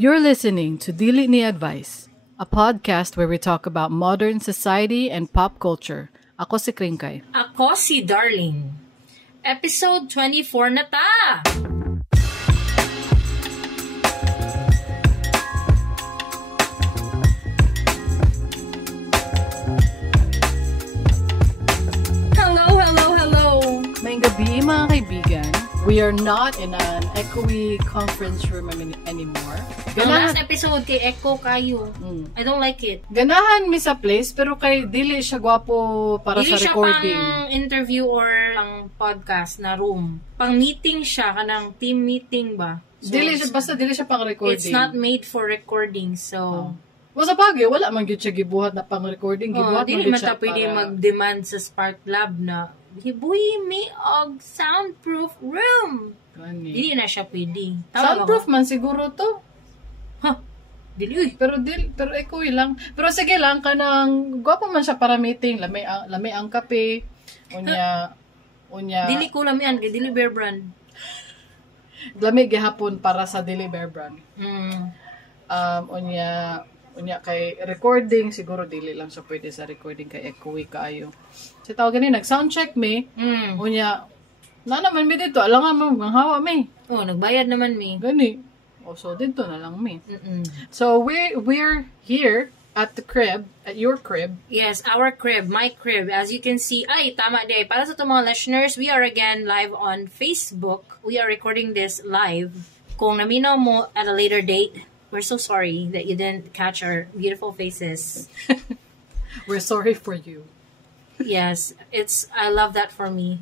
You're listening to Dili Ni Advice, a podcast where we talk about modern society and pop culture. Ako si Kringkay. Ako si Darling. Episode 24 na ta! Hello! May gabi mga kaibigan. We are not in an echoey conference room anymore. Ang last episode kay Echo kayo. I don't like it. Ganahan mi sa place pero kay dili siya gwapo para Dili sa recording. Siya pang interview or pang podcast na room. Pang meeting siya, kanang team meeting ba? So, dili siya pang recording. It's not made for recording, so... O sa bagay, wala man gyud siya gibuhat na pang recording. Gibuhat man dili gyud siya man ta pwede mag-demand sa Spark Lab na hibuhi mi og soundproof room. Gani. Dili na siya pwede. Soundproof man siguro to. Dili. Pero echoey lang. Pero sige lang kanang gwapo man siya para meeting, lami ang kape. Unya Dili ko lamian kay dili Bear Brand. Lami gihapon para sa Dili Bear Brand. Unya kay recording siguro dili lang siya pwede sa recording kay echoey kaayo. Si tawag gani nag-sound check me. Unya na naman mi dito, alangan mo manghawa mi. Nagbayad naman mi. Gani. So dito na lang mi. So we're here at the crib, at your crib. Yes, our crib, my crib. As you can see, tama day. Para sa itong mga listeners, we are again live on Facebook. We are recording this live. Kung naminaw mo at a later date, we're so sorry that you didn't catch our beautiful faces. We're sorry for you. Yes, I love that for me.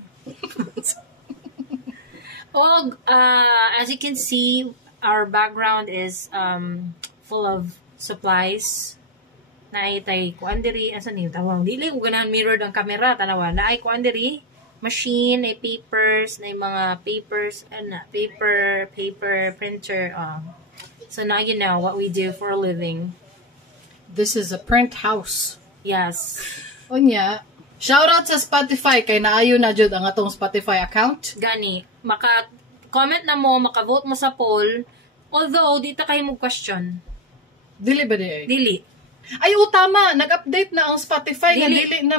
As you can see, our background is full of supplies. Naitay kuan diri, asan ni tawag? Dili ko ganahan mirrored ang camera tanawa. Naay kuan diri, machine, ay papers, na mga papers, paper printer. So now you know what we do for a living. This is a print house. Yes. Unya, shoutout sa Spotify kay naayo na jud ang atong Spotify account. Gani, maka-comment na mo, maka-vote mo sa poll. Although, dito kayo mag-question. Dili ba di? Dili. Ay, tama. Nag-update na ang Spotify. Dili na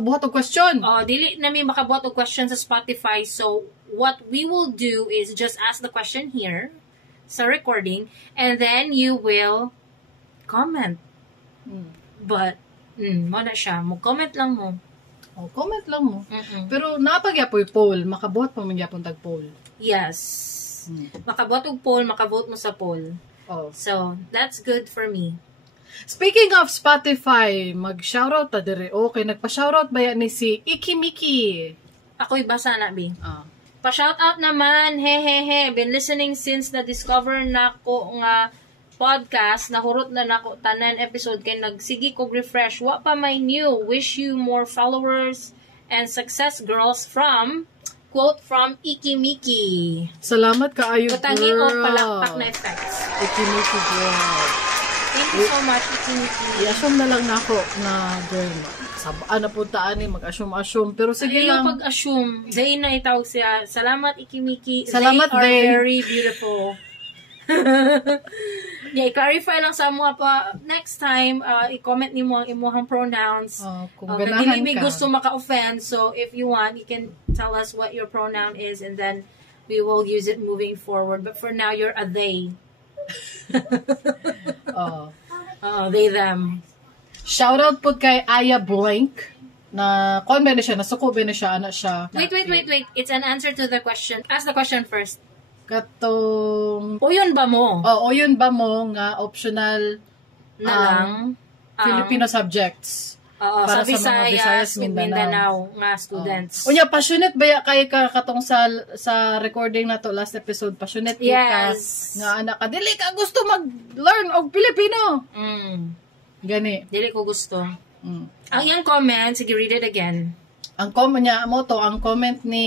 buhat og question. Dili na may makabuhat og question sa Spotify. So, what we will do is just ask the question here sa recording and then you will comment. But, mo na siya. Mag-comment lang mo. Comment lang mo. Pero napagyapoy poll. Makabuhat pa man gyapon tag poll. Yes. Makabuhat og poll, makavote mo sa poll. So, that's good for me. Speaking of Spotify, mag-shoutout ta dire. Okay, nagpa-shoutout ba yan ni si Ikimiki? Ako'y basa na, Bi. Pa-shoutout naman, he. Been listening since na-discover na ko nga podcast, nahurot na nako tanan episode kay nagsigi kog refresh. Wa pa may new. Wish you more followers and success, girls, from... Quote from Ikimiki. Salamat kaayo, girl. Butangi ko palakpak na effects. Ikimiki, girl. Thank you so much, Ikimiki. I-assume na lang nako na, girl, sabaan na puntaan ni mag-assume. Pero sige lang. Yung pag-assume, Zay na itawag siya. Salamat, Ikimiki. Salamat, They are very beautiful. I-clarify lang sa mga pa next time, i-comment niyo mo ang imuhang pronouns. Kung ganahan may ka. gusto maka-offend, so if you want, you can tell us what your pronoun is and then we will use it moving forward. But for now, you're a they. They, them. Shoutout po kay Aya Blank na kung ba na siya, nasuko ba na siya, anak siya. Wait. It's an answer to the question. Ask the question first. Katong... Uyon ba mo? Uyon ba mo nga optional na lang Filipino subjects. Para sa Visayas, Mindanao nga students. Unya, passionate ba kay ka katong sa recording na to last episode? Passionate ka nga anak ka. Dili ka gusto mag-learn og Filipino. Gani. Dili ko gusto. Ang iyang comment, sige, read it again. Ang comment ni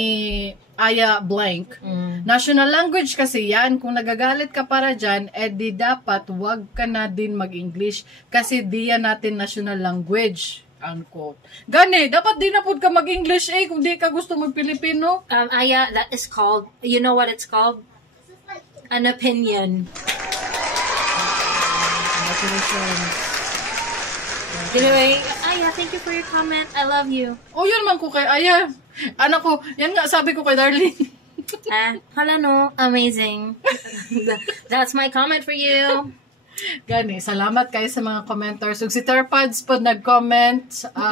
Aya Blank. National language kasi yan. Kung nagagalit ka para dyan, di dapat wag ka na din mag-English kasi di yan natin national language. Unquote. Gani, dapat di na po ka mag-English kung di ka gusto mag-Pilipino. Aya, that is called, you know what it's called? An opinion. Congratulations. Anyway, Aya, thank you for your comment. I love you. Oh, yun man ko kay Aya. Anak ko, yan nga sabi ko kay Darlene. Hala no, amazing. That's my comment for you. Gani, salamat kayo sa mga commenters. Ug si Terpads po nag-comment,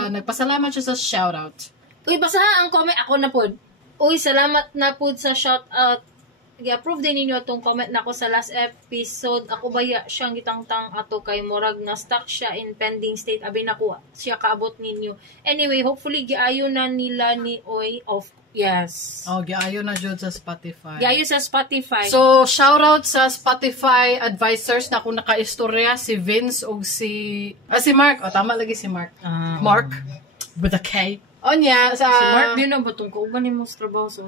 nagpasalamat siya sa shoutout. Uy, basta ang comment ako na pod. Uy, salamat na pod sa shoutout. I-approve din ninyo itong comment na ako sa last episode. Ako ba siyang gitangtang ato kay Morag na stuck siya in pending state. Abi na ko siya kaabot ninyo. Anyway, hopefully giayo na nila ni Oy of yes. Oh, giayo na jud sa Spotify. Giayo sa Spotify. So, shoutout sa Spotify advisors na kung naka-istorya si Vince ug si Mark. Oh, tama lagi si Mark. Mark with a K. Onya sa si Mark din na batong kauban ni mo sa trabaho so.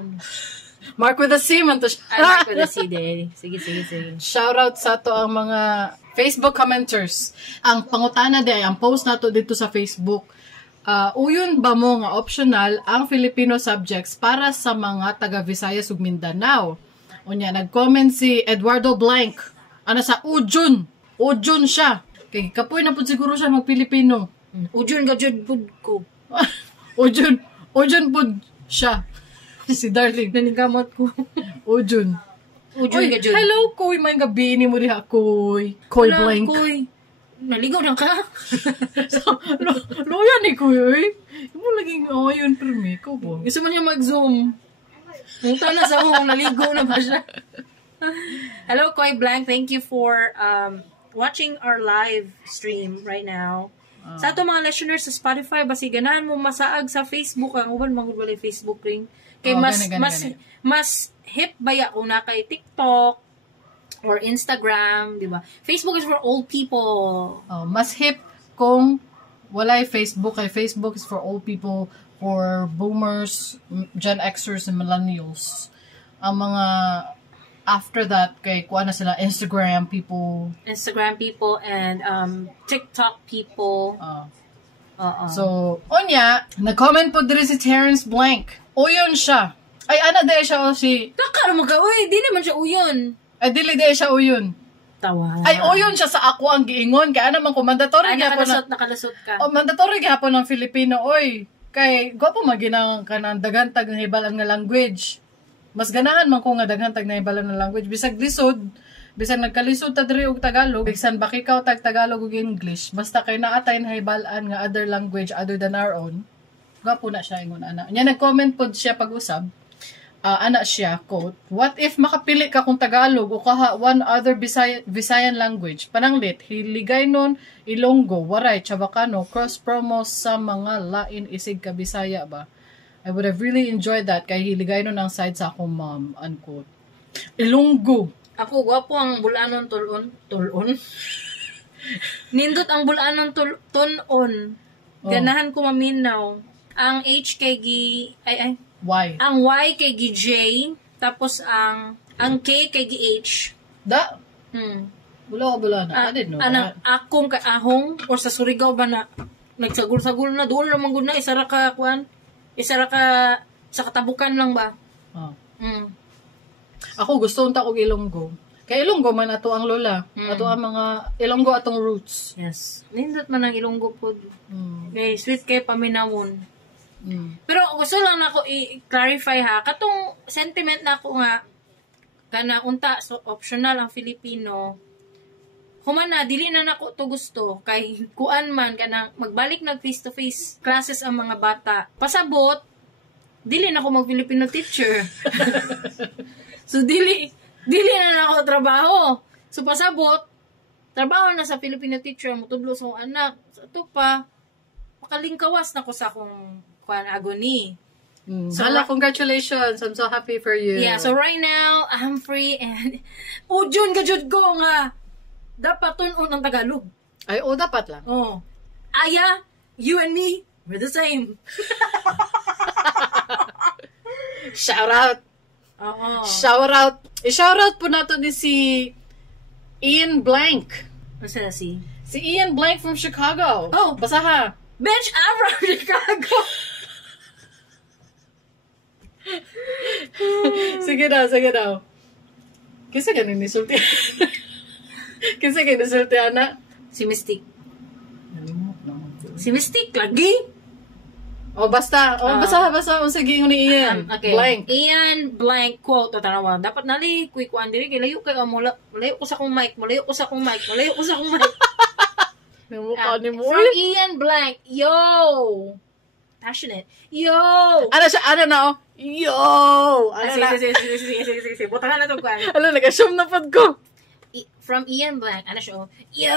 Mark with a C man to. Mark with a C din. Sige. Shoutout sa to ang mga Facebook commenters. Ang pangutana di ay ang post nato dito sa Facebook. Uyon ba mo nga optional ang Filipino subjects para sa mga taga Visayas ug Mindanao? Unya nag-comment si Eduardo Blank. Ana sa Ujun. Ujun siya. Kay kapoy na pud siguro siya mag Filipino. Ujun ga jud pud ko. Ujun pud siya. Si Darling. Nanigamot ko. Ujun ga jud. Hello, Koy. May gabi ni mo diha, Koy. Koy Blank. Koy. Naligaw na ka? So, loya ni Koy. Mo laging, yun, pero may ko po. Gusto mo niya mag-zoom. Munta na sa kung naligaw na ba siya. Hello, Koy Blank. Thank you for watching our live stream right now. Sa ato mga listeners sa Spotify, basi ganahan mo masaag sa Facebook. Ang uban, magulwalay Facebook ring. Kay mas hip baya kung na kay TikTok, or Instagram, di ba? Facebook is for old people. Mas hip kung walay Facebook. Kay Facebook is for old people, for boomers, Gen Xers, and millennials. Ang mga after that, kay kuha na sila Instagram people and TikTok people. So, onya, nag-comment po diri si Terrence Blank. Uyon siya. Ay, ana dahil siya o si... Takar mo ka, uy, di naman siya uyon. Ay, dili dahil siya uyon. Tawa. Ay, uyon siya sa ako ang giingon. Kaya naman kung mandatory nakalusot ka. O, mandatory gihapon ng Filipino, oy. Kay, gwapo maginang ka ng daghantag ng hibalan nga language. Mas ganahan man ko nga daghantag na hibalan nga language. Bisag lisod, bisag nagkalisod ta diri og Tagalog, bisan bakikaw tag Tagalog ug English, basta kay naatay na hibalan nga other language other than our own. Gwapo na siya ingon ana. Nya nag-comment pod siya pag-usab. Ana siya, quote, "What if makapili ka kung Tagalog o kaha one other Visayan language? Pananglit, Hiligaynon, Ilonggo, Waray, Chavacano, cross-promo sa mga lain isig ka Bisaya ba? I would have really enjoyed that kay Hiligaynon ang side sa akong mom," unquote. Ilonggo. Ako, gwapo ang bulanon tulon. Nindot ang bulanon tunon. Ganahan ko maminaw. Ang H kay Y. Ang Y kay J, tapos ang K kay H. Da? Bula na. I didn't know that. Akong ka ahong, or sa Surigao ba na, nagsagul-sagul na, doon naman gud na, isara ka sa katabukan lang ba? Ako gusto unta og Ilonggo. Kay Ilonggo man ato ang lola. Ato ang mga Ilonggo atong roots. Yes. Nindot man ang Ilonggo pod. Okay, sweet kay paminawon. Pero gusto lang na ako i-clarify ha, katong sentiment na ako nga kana unta so optional ang Filipino. Humana dili na nako to gusto kay kuan man kanang magbalik nag face to face classes ang mga bata. Pasabot dili na ako mag Filipino teacher. So dili na ako trabaho. So pasabot trabaho na sa Filipino teacher mo tudlo sa anak. So to pa makalingkawas na ko sa akong agony. So, congratulations. I'm so happy for you. Yeah, so right now, I'm free and Jun, gajud ko nga dapat tunon ang Tagalog. Ay, dapat lang. Aya, you and me, we're the same. Shout out. Shout out. I-shout out po nato ni si Ian Blank. Basta na si Ian Blank from Chicago. Basa ha. Bench from Chicago. Sige daw. Kisa ganin ni sulti. Kisa ganin ni sulti, ana. Si Mystique. Si Mystique lagi. Basta. Basta. Sige, yung ni Ian. Okay. Blank. Ian blank quote. Tanawa. Dapat nali, quick one diri. Layo kayo mo. Layo ko sa akong mic. Malayo ko sa akong mic. From Ian blank. Yo! Passionate. Yo! Ano siya? Ano na, Yo! Sige. Butangan na ito, kwan. Nag-assume na pod ko. From Ian blank. Ano siya? Yo!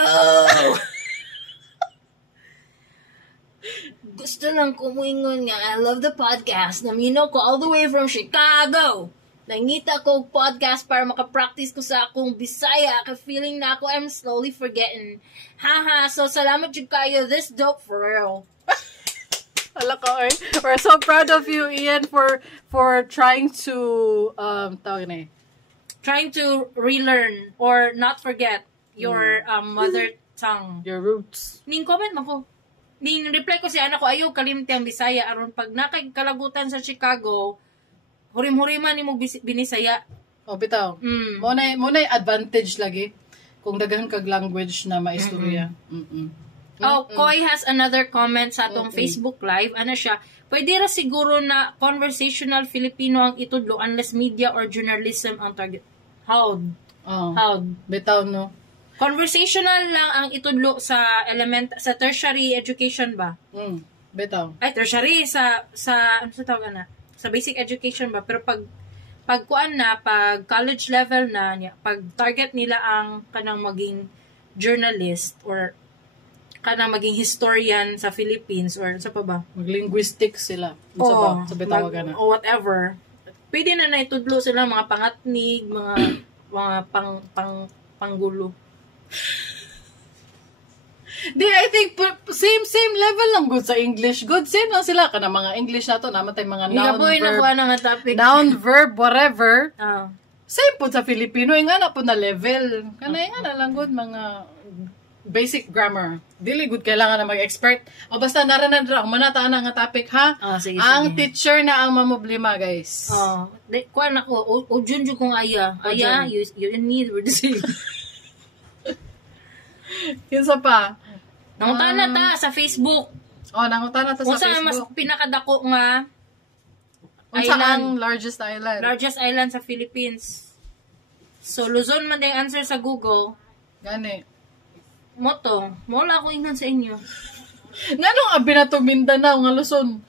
Gusto lang kumuingon nga, I love the podcast. Namino ko all the way from Chicago. Nangita ko podcast para makapractice ko sa akong Bisaya. Ka-feeling na ako, I'm slowly forgetting. Haha, so salamat yung kayo. This dope for real. We're so proud of you, Ian, for trying to, trying to relearn or not forget your mother tongue. Your roots. Ning comment mo ko. Ning reply ko si anak ko, ayaw kalimti ang Bisaya. Aron pag nakikalagutan sa Chicago, hurim-huriman ni mo binisaya. Bitaw. Muna advantage lagi kung daghan kag language na maistorya. Koy has another comment sa atong Facebook Live. Ano siya? Pwede ra siguro na conversational Filipino ang itudlo unless media or journalism ang target. How? Bitaw, no? Conversational lang ang itudlo sa sa tertiary education ba? Bitaw. Ay, tertiary sa ano sa tawag na? Sa basic education ba? Pero pag kuan na, pag college level na, pag target nila ang kanang maging journalist or kanang maging historian sa Philippines or sa pa ba? Mag-linguistics sila. Sa bitaw na. O whatever. Pwede na naitudlo sila mga pangatnig, mga panggulo. I think same level lang good sa English. Good same lang sila kana mga English nato naman tay mga noun, verb, noun, verb, whatever. Same po sa Filipino nga na po na level. Kanay nga na lang good mga basic grammar. Dili good kailangan na mag-expert. Basta naranan ra manataan nga topic ha. Sige. Teacher na ang mamoblema, guys. Kuan ako o junju kong aya. Aya, you and me were the same. Kinsa pa? Nangutana ta sa Facebook. Nangutana ta sa Facebook. Unsa mas pinakadako nga unsa ang largest island? Largest island sa Philippines. So Luzon man yung answer sa Google. Gani. Moto, wala ako ingnan sa inyo. Nganong abi na to Mindanao nga Luzon?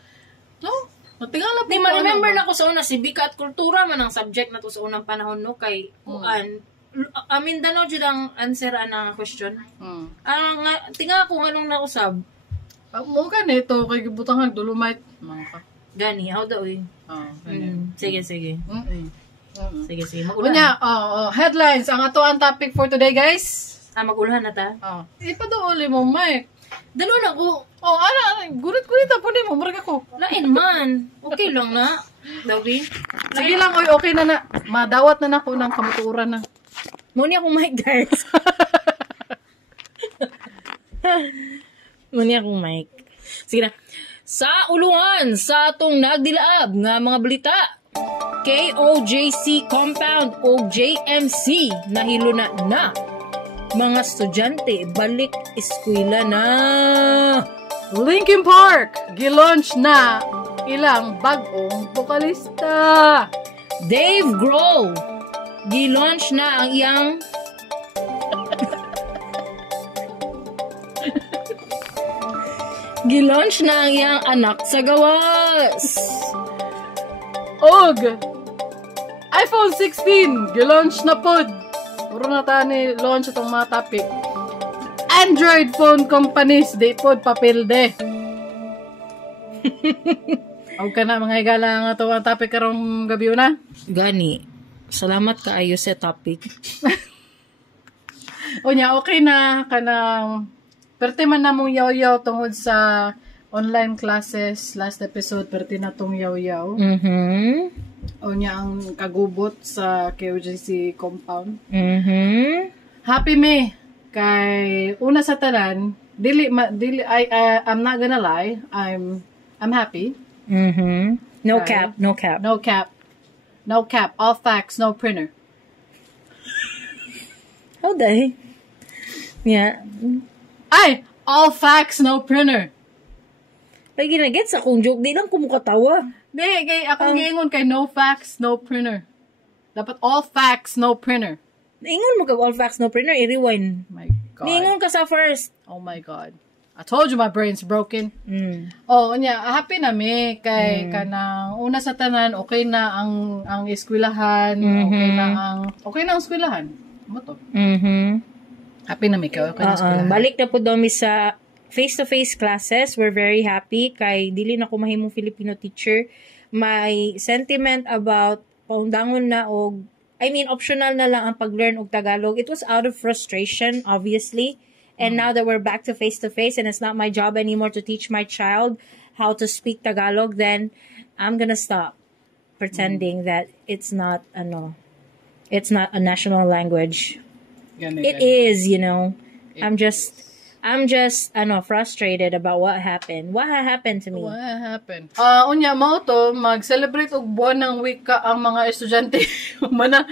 No? Matingala po. Di ma-remember na ko sa una sibika at kultura man ang subject na to sa unang panahon no kay Mindanao jud ang answer ana question. Nga tinga ko nganong nausab. Mo ganito kay gibutangan Dolomite. Gani, how daw eh. Sige. Sige. Unya, headlines ang ato ang topic for today, guys. Mag-ulahan na ta. Ipaduuli mo, Mike. Dalo na ko. Gurit-gurit po ni mo, marga ko. Lain man. Okay lang na. Dawi. Sige lang, okay na. Madawat na ko ng kamuturan na. Muni akong mic, guys. Muni akong mic. Sige na. Sa ulungan, sa atong nagdilaab nga mga balita, KOJC Compound o JMC nahilo na. Mga estudyante, balik eskwela na. Linkin Park, gilaunch na ilang bagong bokalista. Dave Grohl, gilaunch na ang iyang gilaunch na ang iyang anak sa gawas. Og iPhone 16, gilaunch na pod. Puro na tayo ni launch itong mga topic. Android phone companies, di pod papilde. Huwag ka na mga igala nga ito ang topic karong gabi na. Gani. Salamat kaayo sa topic. Unya, okay na. Kanang, perte man na mong yaw-yaw tungod sa online classes. Last episode, perte na tong yaw-yaw. Unya, ang kagubot sa KOJC compound. Happy me. Kay, una sa tanan, I'm not gonna lie, I'm happy. No Okay. cap, no cap. No cap. No cap. All facts, no printer. How the? Yeah. Ay, all facts, no printer. Lagi na gets akong joke, di lang ko mukatawa. Di, kay akong giingon kay no facts, no printer. Dapat all facts, no printer. Ingon mo kag all facts no printer, i-rewind. My God. Niingon ka sa first. Oh my God. I told you my brain's broken. Oh, nya, happy na mi kay kanang una sa tanan okay na ang eskwelahan, okay na ang eskwelahan. Mo to. Happy na mi kay okay na eskwelahan. Balik na po daw mi sa face-to-face classes. We're very happy kay dili na ko mahimong Filipino teacher. May sentiment about paundangon na og optional na lang ang pag-learn og Tagalog. It was out of frustration, obviously. And now that we're back to face-to-face and it's not my job anymore to teach my child how to speak Tagalog, then I'm gonna stop pretending that it's not a national language. It is, you know. I'm just frustrated about what happened. What happened to me? What happened? Unya mo to, mag-celebrate og buwan ng wika ang mga estudyante. Humana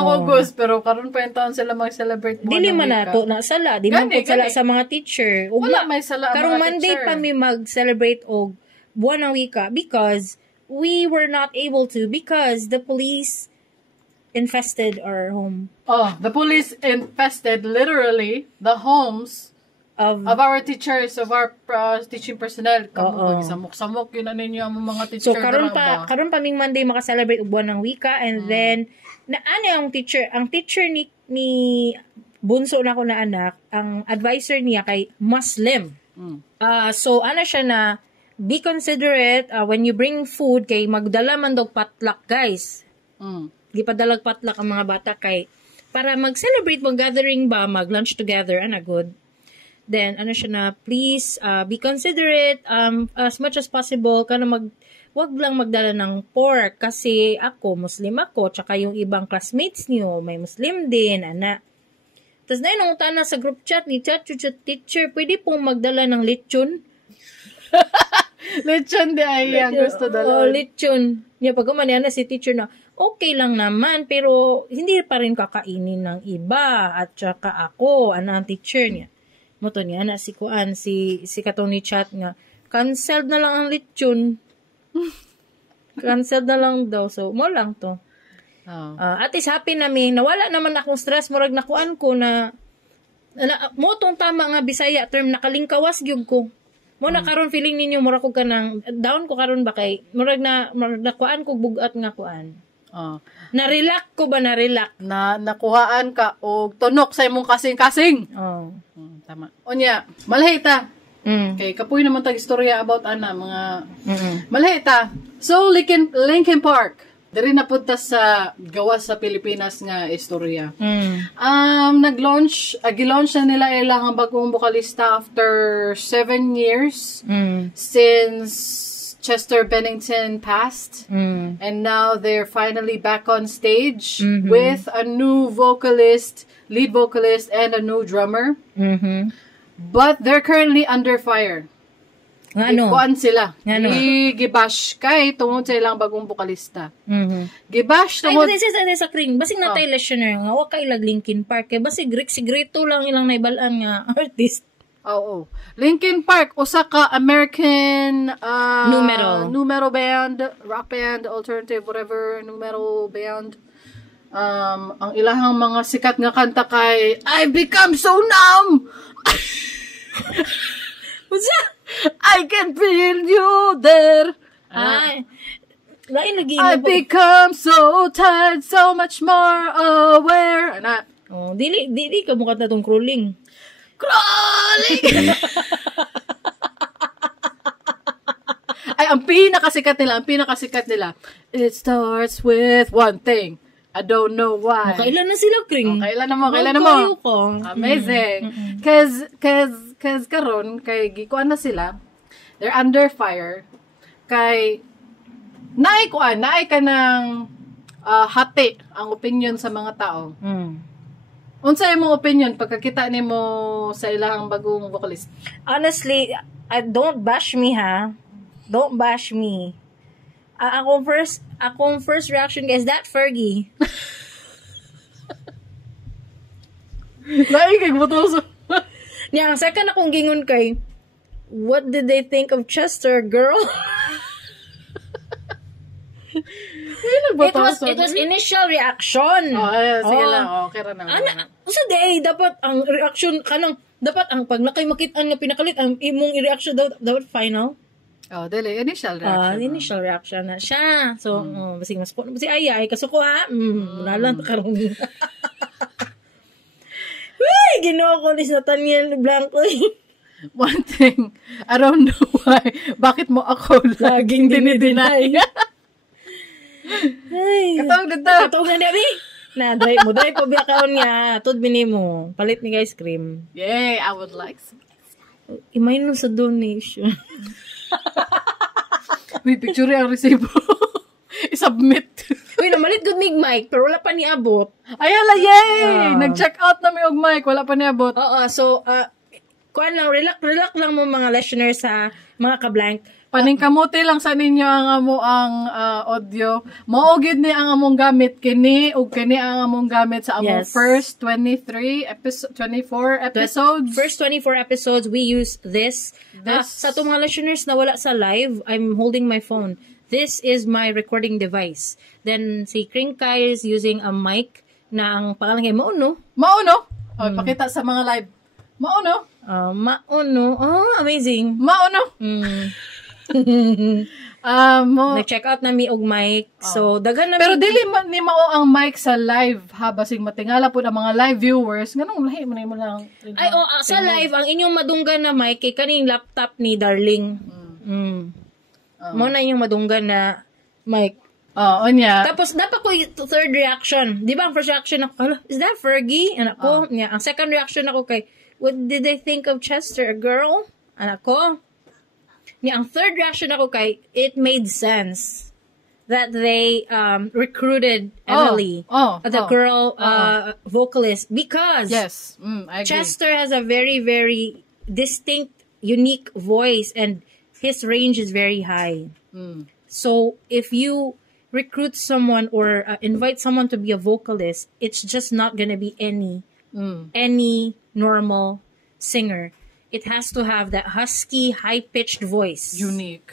ang August, pero karon pa yung taon sila mag-celebrate buwan Dili ng man wika. na to na sala, di man po sala sa mga teacher. Wala may sala ang karong mga Monday teacher. pa mi mag-celebrate og buwan ng wika because we were not able to because the police infested our home. Oh, the police infested literally the homes of our teachers, of our teaching personnel. Kamu samok-samok yun na ninyo ang mga teacher. So karon pa ming Monday maka-celebrate og buwan ng wika and then ang teacher ni bunso na ko na anak, ang advisor niya kay Muslim. So ana siya na be considerate when you bring food kay magdala man dog potluck, guys. Di padalag potluck ang mga bata kay para mag-celebrate, mag-gathering ba, mag-lunch together, ana good. Then, siya na, please, be considerate, as much as possible, wag lang magdala ng pork, kasi ako, Muslim ako, tsaka yung ibang classmates niyo, may Muslim din, ana. Tapos na yun, na sa group chat ni teacher, pwede pong magdala ng lechon. Lechon di ay ang gusto dala. Lechon. Pag na si teacher na, okay lang naman, pero hindi pa rin kakainin ng iba, at tsaka ako, ang teacher niya. Moto niya na si Kuan, si katong ni chat nga, canceled na lang ang lechon. Canceled na lang daw. So, mo lang to. At least happy namin. Nawala naman akong stress. Murag nakuan ko na mo tong tama nga Bisaya term, nakalingkawas gyud ko. Mo na karon feeling ninyo, murag ko ka nang, down ko karon ba kay, murag nakuan ko bugat nga kuan. Na-relax ko ba na-relax? Nakuhaan ka o tunok sa imong kasing-kasing. Tama. Onya, malahita. Kay kapoy naman tag istorya about mga malahita. So Linkin Park, diri na punta sa gawas sa Pilipinas nga istorya. Gilaunch na nila ilang bagong bokalista after 7 years since Chester Bennington passed, and now they're finally back on stage with a new lead vocalist, and a new drummer. But they're currently under fire. Kuan sila. Gibash kay tungod sa ilang bagong bokalista. Gibash tungod sa kring. Basig na tayo listener nga, wa kay lag Linkin Park. Kay basig Grito lang ilang naibalaan nga artist. Oo. Linkin Park, usa ka American nu metal band, rock band, alternative, whatever, nu metal band. Ang ilahang mga sikat nga kanta kay I Become So Numb! What's that? I can feel you there! I become so tired, so much more aware. Dili ka mukha na tong crawling. Crawling! Ay, ang pinakasikat nila. It starts with one thing. I don't know why. Kailan na sila, Kring? Kailan na mo. Amazing. Cause karon, kay gikuan na sila, they're under fire. Kay, naay ka ng hati ang opinion sa mga tao. Unsa imong opinion pagkakita nimo sa ilang bagong vocalist? Honestly, don't bash me, ha. Don't bash me. Akong first reaction is that Fergie. Niya, ang second akong gingon kay, what did they think of Chester, girl? It was initial reaction. Sige lang. Okay ra na. Usa day dapat ang reaction kanang dapat ang pag nakay-makitaan nga pinakalit ang imong reaction dapat final. Dili initial reaction. Initial reaction na siya. So, basig mas po si Aya ay kasuko ha. Nalang karon. Uy, Ginoo ko ni Nathaniel Blanco. One thing, I don't know why. Bakit mo ako laging dinideny? Ay, Katawag dito. Katawag na Debbie. Na, dry pa biya kaon niya. Tod bini mo. Palit ni ice cream. Yay, I would like some. Imay nun sa donation. May picture ang resibo. I-submit. Uy, namalit good mig mic, pero wala pa ni abot. Ayala, yay! Nag-check out na may og mic. Wala pa ni abot. So, kuan lang, relax lang mo mga listeners sa mga ka-blank. Paningkamuti lang sa ninyo ang amo ang audio. Maugid ni ang among gamit kini ug kini ang among gamit sa among first 24 episodes. First 24 episodes we use this. Sa itong mga listeners na wala sa live, I'm holding my phone. This is my recording device. Then si Kringkay is using a mic na ang pangalan kay Mauno. Pakita sa mga live. Mauno. Amazing. Mauno. Nag-check out na mi og mic. So, daghan na pero dili man ni mao ang mic sa live ha, basig matingala po ang mga live viewers. Nganong lahi man mo lang. Sa live ang inyong madunggan na mic kay kaning laptop ni Darling. Mo na inyong madunggan na mic. Onya. Tapos dapat ko third reaction. Di ba ang first reaction ako, is that Fergie? Anak ko. Ang second reaction ako kay, what did they think of Chester, a girl? Anak ko. Ang third reaction ako kay, it made sense that they recruited Emily, the girl vocalist, because I agree. Chester has a very, very distinct, unique voice, and his range is very high. So if you recruit someone or invite someone to be a vocalist, it's just not gonna be any normal singer. It has to have that husky, high-pitched voice. Unique.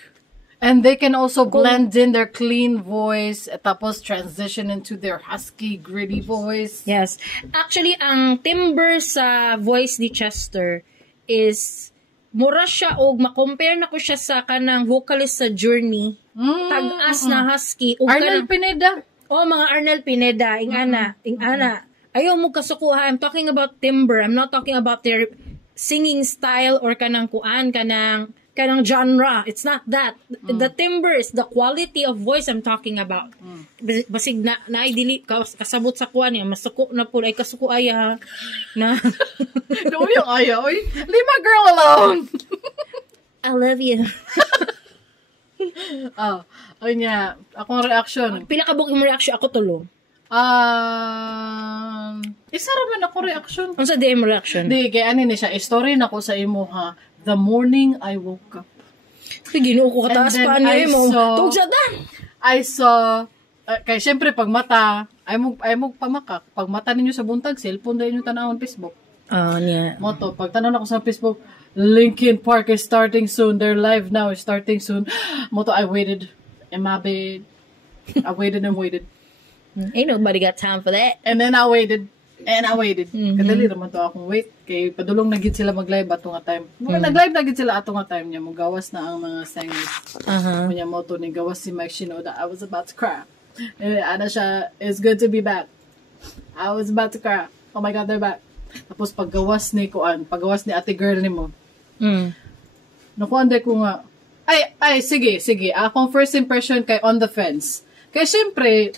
And they can also blend in their clean voice, tapos transition into their husky, gritty voice. Yes. Actually, ang timbre sa voice ni Chester is, mura siya, o makompare na ko siya sa kanang vocalist sa Journey. Tag-as na husky. Arnel Pineda. Mga Arnel Pineda. Ingana. Ayaw mo kasukuha. I'm talking about timbre. I'm not talking about their singing style or kanang kanang genre. It's not that. The timbre is the quality of voice I'm talking about. Basig na ay dili kasabot sa kuan niya, masuko na po ay kasuko aya na. No yung aya, oy. Leave my girl alone. I love you. Onya, akong reaction. Pila ka bukong reaction ako tulo. Isa raman ako reaction. Ano sa DM reaction? Di, kaya ni siya, story na ko sa imo ha. The morning I woke up. Ginoo ko kataas pa niya mo. Tugsadan. I saw, kaya syempre pag mata, ay mo pamakak. Pag mata ninyo sa buntag, cellphone na inyo tanawon Facebook. Niya. Moto, pag tanaw ako sa Facebook, Linkin Park is starting soon. Their live now is starting soon. Moto, I waited. I waited and waited. Ain't nobody got time for that. And then I waited. Kadali naman to akong wait. Kay padulong na gid sila mag-live ato nga time. Nag-live na gid sila ato nga time niya. Mugawas na ang mga singers. Kunya mo to ni gawas si Mike Shinoda. I was about to cry. Ana siya, it's good to be back. I was about to cry. Oh my God, they're back. Tapos paggawas ni ate girl ni mo. Nakuanday ko nga. Sige. Akong first impression kay on the fence. Kaya syempre,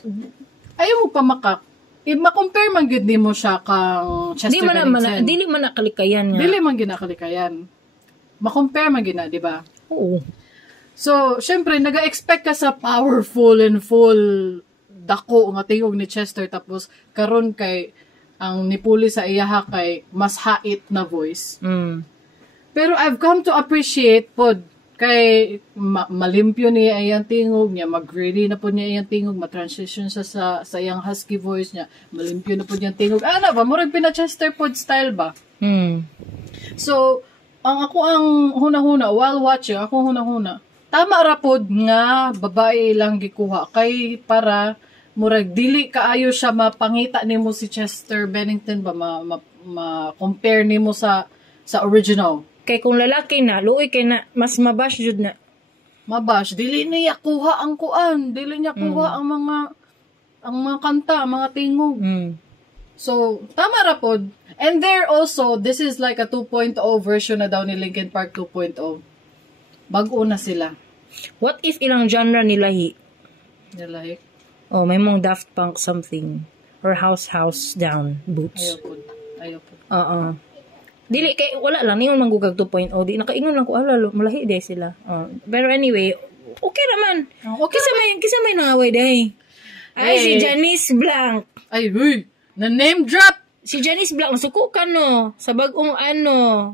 ayaw mo pamakak. Ma-compare man gid nimo siya kang Chester Bennington. Dili man nakalikayan nga. Dili man ginakalikayan. Ma-compare man gina, di ba? Oo. So, syempre, naga-expect ka sa powerful and full dako nga tingog ni Chester, tapos karon kay ang nipuli sa iyaha kay mas hait na voice. Pero I've come to appreciate pod kay malimpyo niya iyang tingog niya, mag-ready na po niya iyang tingog, ma-transition sa iyang husky voice niya, malimpyo na po niyang tingog. Ano ba? Murag pina-Chester pod style ba? So, ang hunahuna, while watching, ako hunahuna, tama rapod nga babae lang gikuha kay para murag dili kaayo siya mapangita nimo si Chester Bennington ba ma-compare nimo sa original. Kay kung lalaki na, luoy kay na, mas mabash jud na. Mabash, dili niya kuha ang kuan, dili niya kuha ang mga kanta, ang mga tingog. So, tama rapod. And there also, this is like a 2.0 version na daw ni Linkin Park 2.0. Bago na sila. What if ilang genre nilahi? Like, Oh, may mong Daft Punk something. Or House Down Boots. ayaw po. Dili, kay, wala lang. Ningon manggugag 2.0. Di, nakaingon lang ko, malahi de sila. Pero anyway, okay naman. Okay Kisa may nangaway dahi. Ay, si Janice Blanc. Ay, huy! Na-name drop! Si Janice Blanc, suko ka no, sa bagong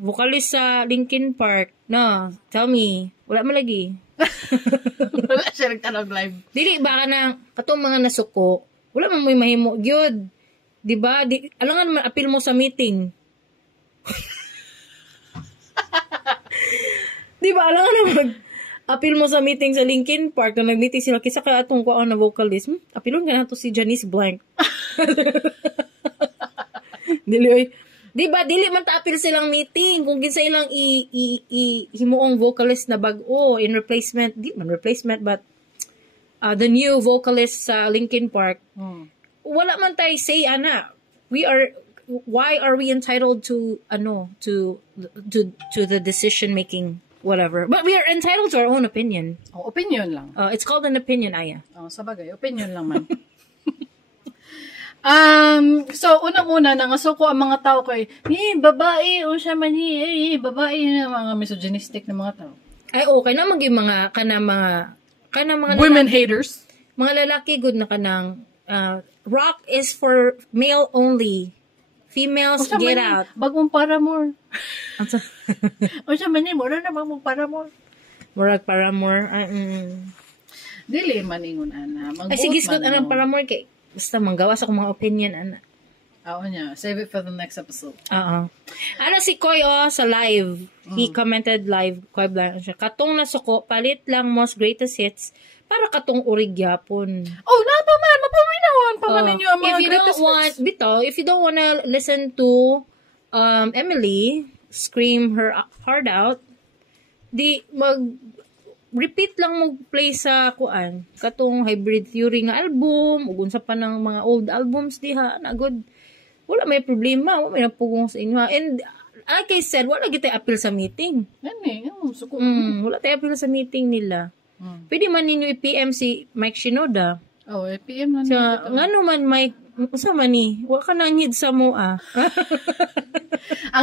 vocalist sa Linkin Park. No, tell me, wala mo lagi. Wala siya nagtanong live. Dili, baka na, katong mga nasuko, wala man mo'y mahimo, gyud. Diba? Alangan naman, appeal mo sa meeting. Diba, alangan naman, appeal mo sa meeting sa Linkin Park, nung nag-meeting sila, kisa ka atong kuang na vocalist, appealon ka na to si Janice Blanc. Dili, diba, dili man ta-appeal silang meeting, kung kinsa ilang himuong vocalist na bago, in replacement, di man replacement, but the new vocalist sa Linkin Park, wala man tayo say, why are we entitled to the decision making, whatever. But we are entitled to our own opinion. Opinion lang. It's called an opinion, Aya. Sabagay, opinion lang man. So, unang-una, nangasuko ang mga tao kay, babae, o siya man, babae na mga misogynistic na mga tao. Ay, okay na maging mga, mga women haters. Mga lalaki, good na kanang, rock is for male only. Females, get out. Bagong Paramore. O siya man, mura na bagong Paramore. Murag Paramore. Dili man ingon, ana. Ay, sige, good, anang Paramore kay. Basta manggawa sa akong mga opinion, ana. Oo niya. Save it for the next episode. Si Koy, sa live. He commented live, Koy Blanc siya. Katong nasuko, palit lang most greatest hits para katong urigyapon. Napaman, mapawinawan pa man ninyo ang mga greatest hits. If you don't wanna listen to Emily scream her heart out, repeat lang mo play sa kuan katong Hybrid Theory nga album ug unsa pa ng mga old albums diha na good, wala may problema, wala may napugong sa inyo, and like I said, wala gitay appeal sa meeting wala tay appeal sa meeting nila. Pwede man ninyo i-PM si Mike Shinoda. i-PM na niya ngano man Mike, usa man ni wa ka nang hid sa mo ang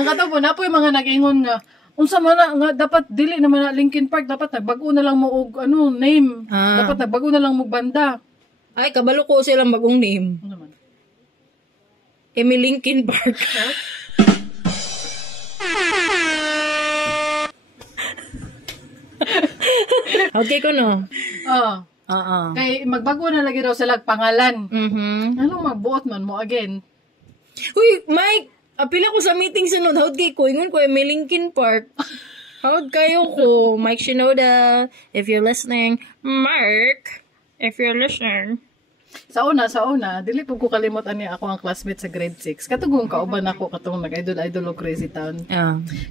katapo na po yung mga nag-ingon nga unsa man nga dapat dili naman na Linkin Park, dapat nagbago na lang mo og name. Dapat nagbago na lang mo banda. Ay, kabalo ko silang bagong name. Ano naman? Emily Linkin Park. Okay ko no. Kay magbago na lagi daw sila pangalan. Ano magbuot man mo again? Uy, Mike, apila ko sa meeting sunod. Howd kay ko, ingon ko, may Linkin Park. Howd kayo ko, Mike Shinoda, if you're listening. Mark, if you're listening. Sa una, dili po ko kalimutan niya ako ang classmate sa grade 6. Katugong kauban ako katong nag-idol of Crazy Town.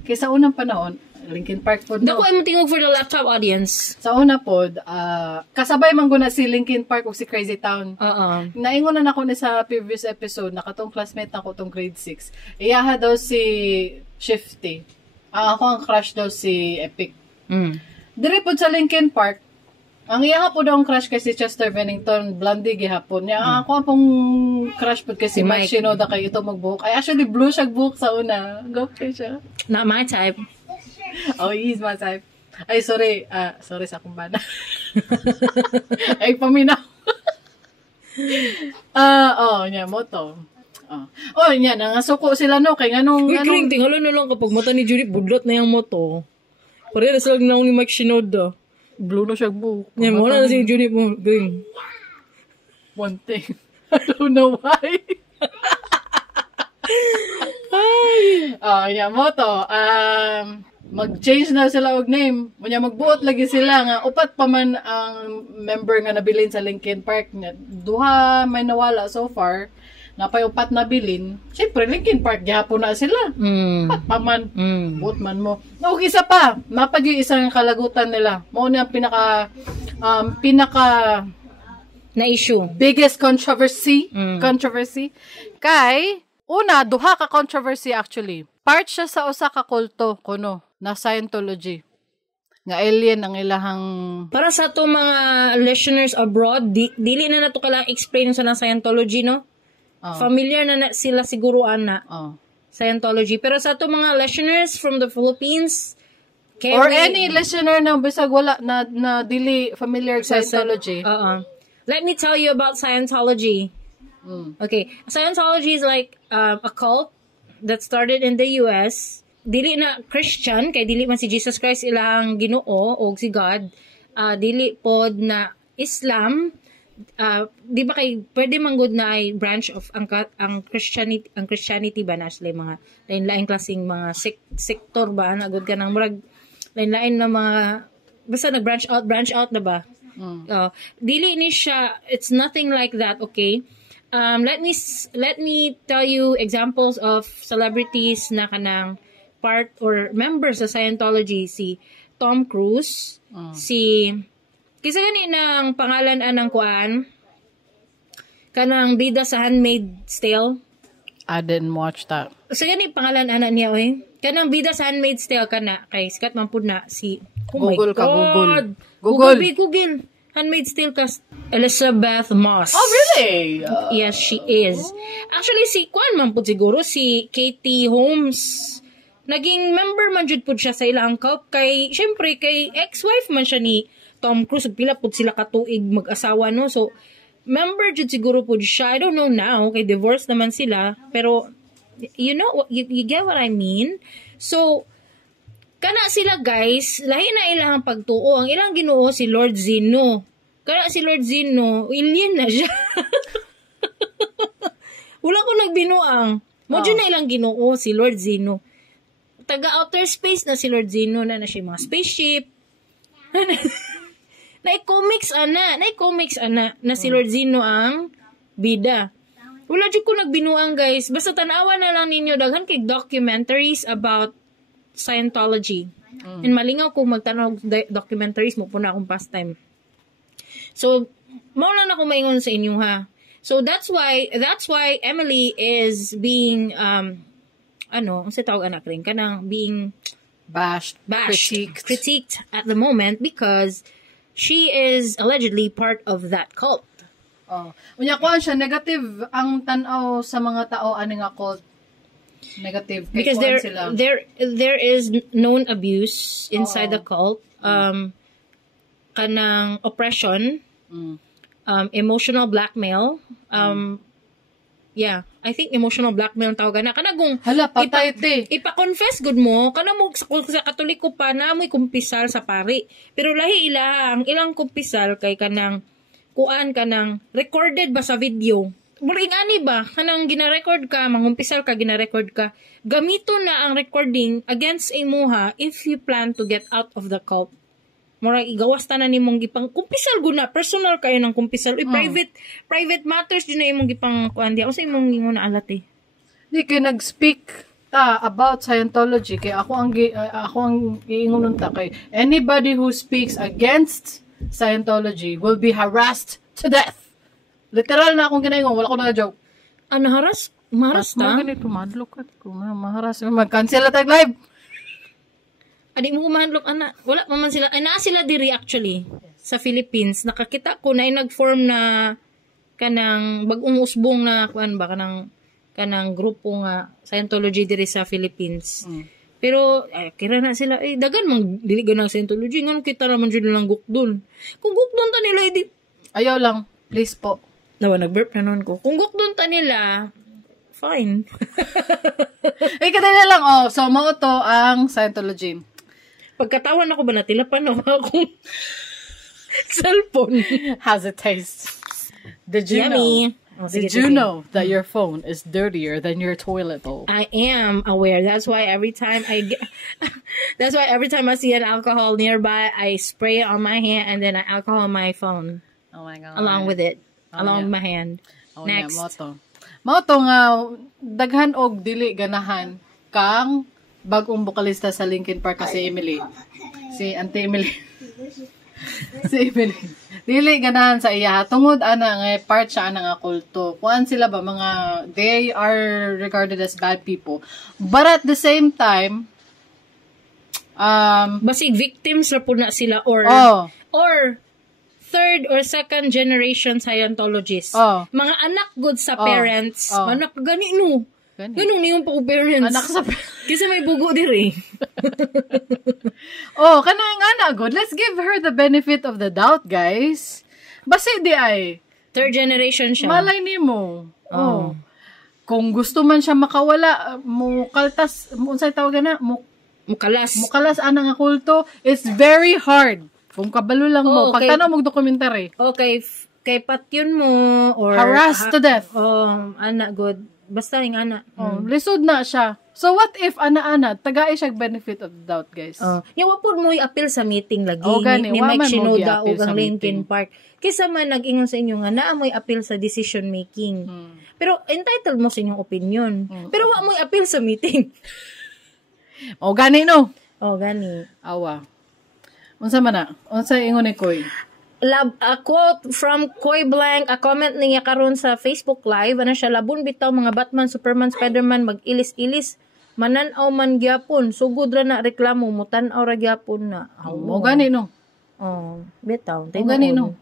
Kaya sa unang panahon, Linkin Park po. Dako ay tingog for the laptop audience. Sa una po, kasabay man guna si Linkin Park o si Crazy Town. Naingonan ako ni sa previous episode, nakatong classmate ako tong grade 6. Iyaha daw si Shifty. Ako ang crush daw si Epic. Dire po sa Linkin Park, ang iyaha po daw ang crush kay si Chester Bennington, blondie gihapon. Ako ang pong crush po kay si Mike Shinoda kay ito magbuhok. Ay, actually, blue siya buhok sa una. Gopay siya. Not my type. He's my type. Ay, sorry. Sorry sa akong bana. Ay, paminaw. Niya, moto. Niya, nangasuko sila no, kay ganong... Uy, Kring, tingalo na lang kapag mata ni Judy, budlot na yung moto. Pare na sila ginaw ni Mike Shinoda. Blue na siya buhok. Yan, muna na si Judy mo, Kring. One thing. I don't know why. Yeah, mo to. Mag-change na sila og name. Unya magbuot lagi sila nga upat pa man ang member nga nabilin sa Linkin Park nga. Duha may nawala so far. Napay upat na bilin. Syempre Linkin Park gyapon na sila. Upat pa man. Buot man mo. Og isa pa, napagi isang kalagutan nila. Mao ni ang pinaka Na issue. biggest controversy kay una duha ka controversy actually. Part siya sa usa ka kulto kuno na Scientology. Nga alien ang ilahang Para sa to mga listeners abroad, dili na nato kala explain sa Scientology, no? Familiar na sila siguro ana. Scientology. Pero sa to mga listeners from the Philippines, or any listener na bisag wala na dili familiar sa Scientology. Let me tell you about Scientology. Okay, Scientology is like a cult that started in the US. Dili na Christian, kay dili man si Jesus Christ ilang Ginoo o si God. Dili pod na Islam. Di ba kay pwede manggod na ay branch of ang Christianity ba na sila mga lain-lain klaseng mga sektor ba nagod ka ng murag lain-lain na mga basta nag-branch out na ba? Dili ni siya, it's nothing like that, okay? Let me tell you examples of celebrities na kanang part or members sa Scientology. Si Tom Cruise, kisa gani ng pangalan anang kuan kanang bida sa Handmaid's Tale. I didn't watch that. So gani pangalan ana niya oy. Kanang bida sa Handmaid's Tale kana kay sikat man pud na si Google. Google. Handmaid's Tale cast Elizabeth Moss. Oh, really? Yes, she is. Actually, si Kwan man po siguro, si Katie Holmes. Naging member man jud po siya sa ilang cult. Kay, syempre, kay ex-wife man siya ni Tom Cruise. Pila po sila katuig mag-asawa, no? So, member jud siguro po siya. I don't know now, kay divorce naman sila. Pero, you know, you get what I mean? So, kana sila guys, lahi na ilang pagtuo. Ang ilang Ginoo si Lord Zeno. Kana si Lord Zeno, alien na siya. Wala ko nagbinuang. Modyo na ilang Ginoo si Lord Zeno. Taga outer space na si Lord Zeno na siya mga spaceship. Nai-comics ana na si Lord Zeno ang bida. Wala jud ko nagbinuang guys. Basta tanawa na lang ninyo daghan kay documentaries about Scientology. And malingaw kung magtanaw documentaries mo po na akong pastime. So, mao lang ako maingon sa inyo ha. So that's why Emily is being unsa tawag anak rin kanang being bashed, critiqued at the moment because she is allegedly part of that cult. Unya kuan siya negative ang tan-aw sa mga tao ani nga cult. Negative kay because there is known abuse inside the cult, kanang oppression, emotional blackmail, I think emotional blackmail ang tawag na kanagong hala patay ipa-confess good mo kana mo sa Katoliko pa na amoy kumpisal sa pari pero lahi ang ilang kumpisal kay kanang kuan kanang recorded ba sa video. Muring ani ba, kanang gina-record ka, mangumpisal ka, gina-record ka, gamito na ang recording against imuha if you plan to get out of the cult. Murang igawas ta na nimong gipang kumpisal guna, personal kayo ng kumpisal. Private matters din na imong gipang kuan dia. O sa imong ingon na alat eh. Di kay nag-speak about Scientology kay ako ang iingon ta kay anybody who speaks against Scientology will be harassed to death. Literal na akong ginaingon, wala ko na-joke. Maharas ta? Ganito, madlok ka. Maharas. Mag-cancel na tag live. Adi mo kumahandlok, ana. Wala man sila. Ay, naa sila diri actually. Sa Philippines. Nakakita ko na ay nag-form na kanang bagong usbong na, kuan ba, kanang grupo nga Scientology diri sa Philippines. Pero, kira na sila, dagan mang diligan ng Scientology. Nga kita naman dyan lang gukdun. Kung gukdun ta nila, ayaw lang. Please po. Nawa, nag-burp na noon ko. Kung gukdun ta nila, fine. Kadali lang, so mo to ang Scientology. Pagkatawan ako ba natilapan akong cellphone. How's it taste? Did you Yummy. know? Oh, Did you know that your phone is dirtier than your toilet bowl? I am aware. That's why every time I see an alcohol nearby, I spray it on my hand and then I alcohol on my phone. Oh my God. Along with it. yeah. Along my hand. Oh, Next. Yeah, Moto nga, daghan og dili ganahan kang bagong bokalista sa Linkin Park kasi Emily. Si Auntie Emily. Si Emily. Dili ganahan sa iya. Tungod ana nga part siya ana nga kulto. Kuan sila ba mga they are regarded as bad people. But at the same time basig victims ra pud na sila or third or second generation Scientologists. Mga anak good sa parents. Anak gani no. Ganun niyo pa parents. Anak sa kasi may bugo diri. Kanang ana good. Let's give her the benefit of the doubt, guys. Basi di ay. Third generation siya. Malay nimo. Kung gusto man siya makawala, mukaltas, unsay tawag na? Mukalas ana nga kulto. It's very hard. Kung kabalo lang mo, pagtanaw mo dokumentary. Okay, kay patyon mo or harassed to death. Ana good. Basta yung ana. Lisod na siya. So what if ana-ana, tagay siya benefit of the doubt, guys. Yung wapod mo i-appeal sa meeting lagi ni Mike Shinoda o ang Linkin Park. Kaysa man nag-ingon sa inyo nga naa mo i-appeal sa decision making. Pero entitled mo sa inyong opinion. Pero wa mo i-appeal sa meeting. Gani no. Gani. Awa. Unsa man na? Unsa ingon ni Koy? A quote from Koy Blank, a comment niya karon sa Facebook Live, ano siya, labon bitaw mga Batman, Superman, Spiderman, mag-ilis-ilis, mananaw man gyapon, sugod ra na reklamo, mutanaw ra gyapon na. Mo gani no? Bitaw. Mo gani no?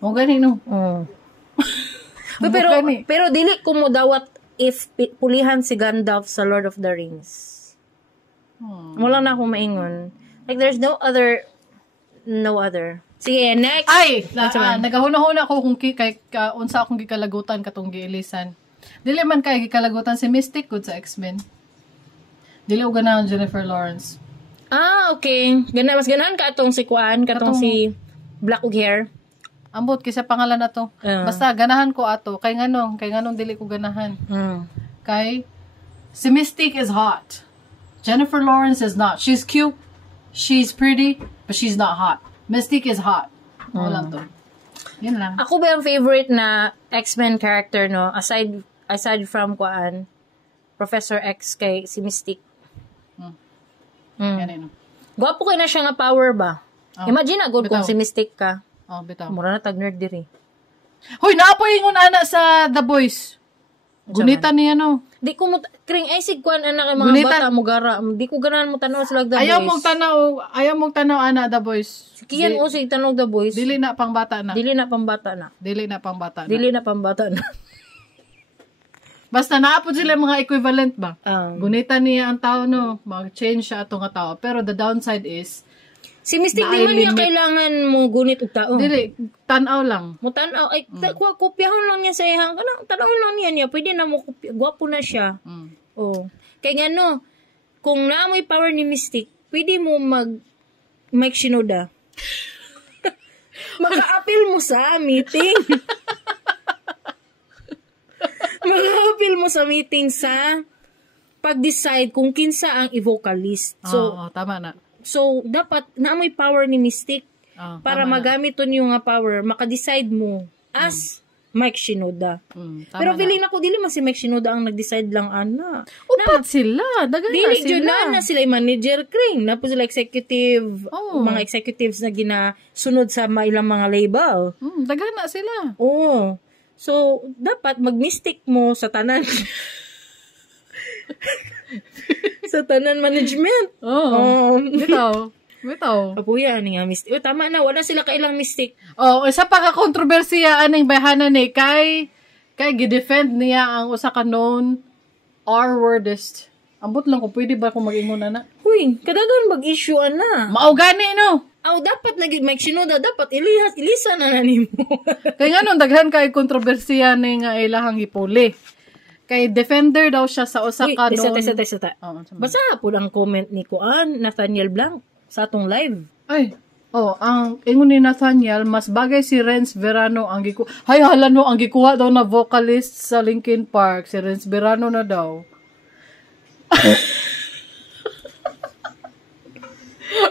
Mo gani no? Pero dili ko mo dawat if pulihan si Gandalf sa Lord of the Rings. Wala na akong maingon. Like, there's no other. Sige, next. Ay! Nagahuna-huna ako kung unsa akong gikalagutan katong giilisan. Dili man kay gikalagutan si Mystic good sa X-Men. Dili o ganahan Jennifer Lawrence. Okay. Mas ganahan ka atong si Kuan, katong si Black ug hair. Ambot kisa pangalan ato. Basta ganahan ko ato. Kay nganong dili ko ganahan. Kay si Mystic is hot. Jennifer Lawrence is not. She's cute. She's pretty, but she's not hot. Mystique is hot. Wala to. Yun lang. Ako ba yung favorite na X-Men character, no? Aside from Kuan, Professor X kay si Mystique. Yan, no? Gwapo kayo na siya nga power ba? Imagine na good kung si Mystique ka. Bitaw. Mura na tag-nerd diri. Hoy, naapoy ingon ana sa The Boys. Gunita niya, no? Di ko mo, kring ay sigkuan anak mga gunita, bata mo gara. Di ko ganahan mo tanaw sila The Boys. Ayaw mong tanaw ana The Boys. Kiyan o sig tanaw The Boys. Dili na pang bata na. Basta naapod sila mga equivalent ba? Gunita niya ang tao, no? Mag-change siya atong nga tao. Pero the downside is si Mystic di man niya kailangan mo gunit og tao. Dili, tanaw lang. Mo tanaw ay kopyahon lang niya sa ihang kana tanawon lang niya. Pwede na mo gwapo na siya. Kay ngano kung naamoy power ni Mystic, pwede mo Mike Shinoda. Maka-appeal mo sa meeting. Maka-appeal mo sa meeting sa pag-decide kung kinsa ang i-vocalist. So, tama na. So, dapat naamoy power ni Mystic para magamit to niyo nga power, maka-decide mo as Mike Shinoda. Pero feeling ako, dili man si Mike Shinoda ang nag-decide lang, ana. Upat sila. Dagan na sila. Dili na sila manager, kring. Napo sila executive, mga executives na ginasunod sa ilang mga label. Dagan na sila. So, dapat mag-Mystic mo sa tanan. Sa tanan management. Bitaw. Kapuya ni nga Mystic. Tama na, wala sila kailang Mystic. Isa pa ka kontrobersiya aning bahanan ni kay gidefend niya ang usa ka known R-wordist. Ambot lang ko pwede ba kung mag-ingon na? Huy, kadagan mag-issue na. Mao gani no. Dapat Mike Shinoda dapat ilisa na nimo. Kay nganon daghan kay kontrobersiya ni nga ilahang ipuli. Kay defender daw siya sa usa ka known. Basa po ang comment ni Kuan Nathaniel Blanc sa atong live. Ay, Oh, ang ingon ni Nathaniel, mas bagay si Renz Verano ang Hay, hala no, ang gikuha daw na vocalist sa Linkin Park. Si Renz Verano na daw.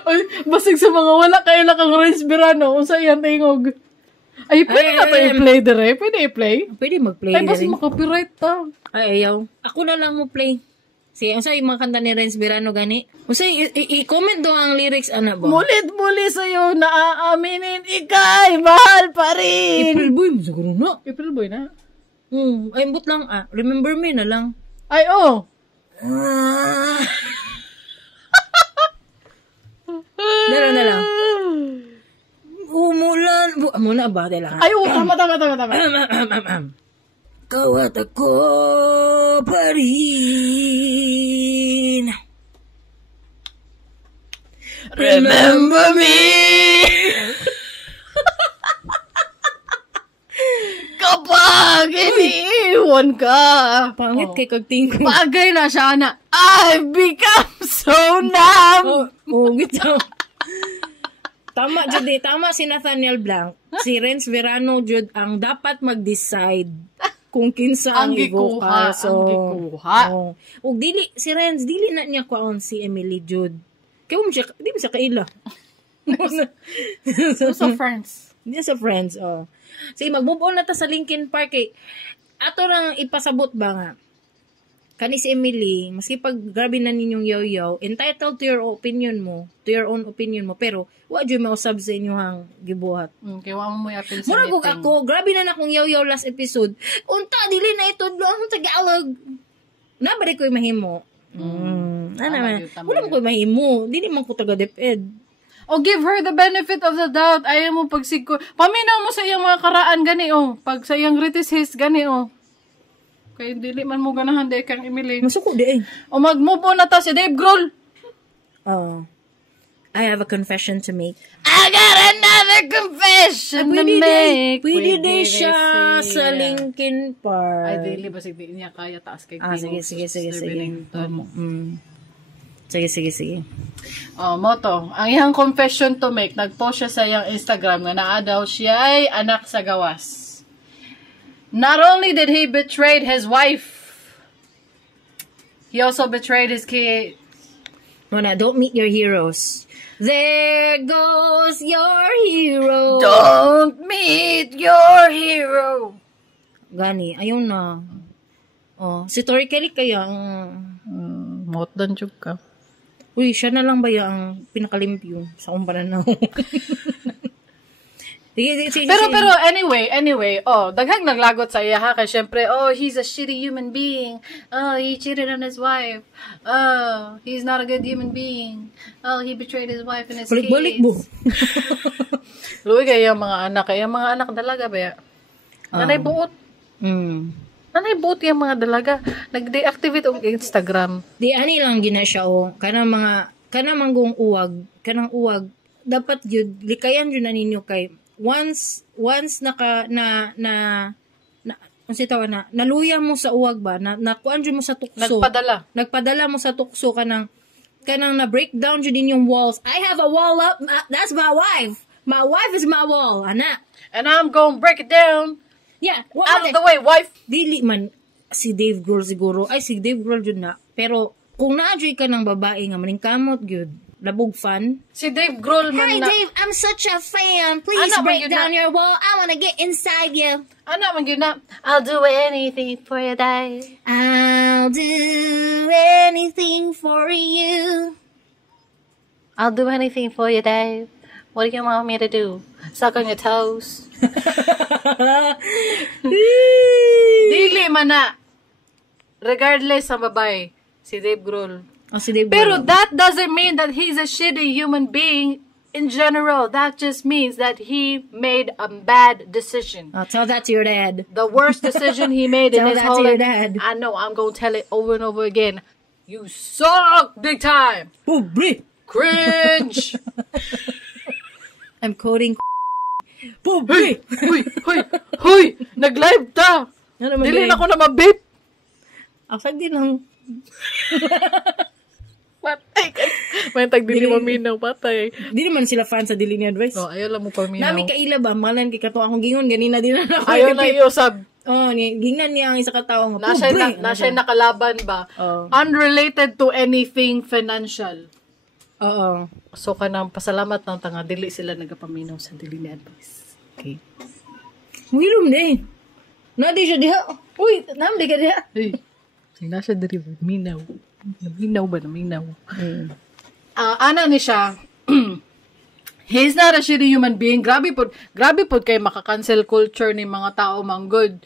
Ay, basig sa mga wala kayo lang kang Renz Verano. Unsa yan tingog? Ay, pwede na to i-play dire. Pwede i-play? Pwede mag-play Ay, basig dire. makapiright ta. Ay, ayaw. Ako na lang mo play. Sige, ang sa'yo mga kanta ni Renz Verano gani. O sa'yo, i-comment daw ang lyrics, ana ba? Mulit-muli sa'yo na aaminin ikay, mahal pa rin. April Boy, siguro na. April Boy na. Ay, ambot lang. Remember me na lang. Ay, oh. Dala na lang. Umulan. Muna ba? Dala ka. Ay, oh, tama. Kawat ako pa rin. Remember me. Kapag iniiwan ka. Pangit kay kagting ko. Bagay na siya na, I've become so numb. Gito. Tama, Judy. Tama si Nathaniel Blanc. Si Renz Verano, Jud, ang dapat mag-decide kung kinsa ang gikuha. O dili, si Renz, dili na niya kwaon si Emily Jude. Kaya mo siya, di mo siya kaila. So friends. Hindi sa friends, oh. Sige, mag-move on na ta sa Linkin Park. Eh. Ato lang ipasabot ba nga? Kani si Emily, maski pag grabe na ninyong yaw-yaw, entitled to your opinion mo, to your own opinion mo, pero wa dyo mausab sa inyong gibuhat. Kaya wala mo yapin sa Murag meeting. ako, grabe na akong yaw-yaw last episode. Unta, dili na ito, ang Tagalog. Nabari ko'y mahimo. Wala mo ko'y mahimo. Dili man ko taga-deped. O give her the benefit of the doubt. Ayaw mo pagsigko. Paminaw mo sa iyang mga karaan gani, oh. Pag sa iyang greatest hits gani, oh. Kaya dili man mo ganahan day kang Emily. Masuko di eh. O mag-move on na ta si Dave Grohl. Oh. I have a confession to make. I got another confession to make. Pwede din siya sa Linkin Park. Ay, dili ba sige niya kaya taas kay Sige. Sige. Moto. Ang iyang confession to make, nag-post siya sa iyang Instagram nga naa daw siya ay anak sa gawas. Not only did he betray his wife, he also betrayed his kids. Mona, don't meet your heroes. There goes your hero. Don't meet your hero. Gani, ayun na. Oh, si Tori Kelly kaya ang... Motdan jug ka. Uy, siya na lang ba ang pinakalimpyo sa akong pananaw? Pero anyway, daghang naglagot sa iya ha kay syempre, he's a shitty human being. He cheated on his wife. He's not a good human being. He betrayed his wife and his kids. Balik mo. Luwi kaya mga anak dalaga ba ya? Nanay buot. Nanay buot yung mga dalaga. Nag-deactivate ang Instagram. Di ani lang gina siya kanang manggong uwag, dapat jud likayan jud na ninyo kay once naluya mo sa uwag ba nakuan jud mo sa tukso nagpadala mo sa tukso kanang na breakdown jud din yung walls. I have a wall up, that's my wife is my wall ana, and I'm gonna break it down out of the way wife. Dili man si Dave Grohl siguro si Dave Grohl jud na, pero kung naadyoy ka ng babae nga maningkamot gyud labog fan. Si Dave Grohl man Hi, Dave, I'm such a fan. Please break down your wall. I want to get inside you. Ano man yun na? I'll do anything for you, Dave. I'll do anything for you. I'll do anything for you, Dave. What do you want me to do? Suck on your toes? Dili man na. Regardless sa babae, si Dave Grohl. Pero that doesn't mean that he's a shitty human being in general. That just means that he made a bad decision. I'll tell that to your dad. The worst decision he made in his whole life. Dad. I know, I'm going to tell it over and over again. You suck big time. Pobre. Cringe. I'm quoting Pobre. Hoy, nag-live ta. Dili na ako na mabit. Afag din lang. What? May tag dili maminaw patay. Di naman sila fan sa Dili ni Advice. Oh, ayaw lang mo paminaw. Nami kaila ba? Malan kay kato akong gingon. Ganina din na ako. Ayaw na iusab. Oh, gingan niya ang isa ka tao. Nasa nakalaban ba? Unrelated to anything financial. Oo. So, kanang pasalamat ng tanga. Dili sila nagapaminaw sa Dili ni Advice. Okay. Wilom na Nadi siya diha. Uy, namdi ka diha. Hey. Nasa diri minaw. Naminaw ba? Naminaw. Ana ni siya. He's not a shitty human being. Grabe po kay maka-cancel culture ni mga tao mang good.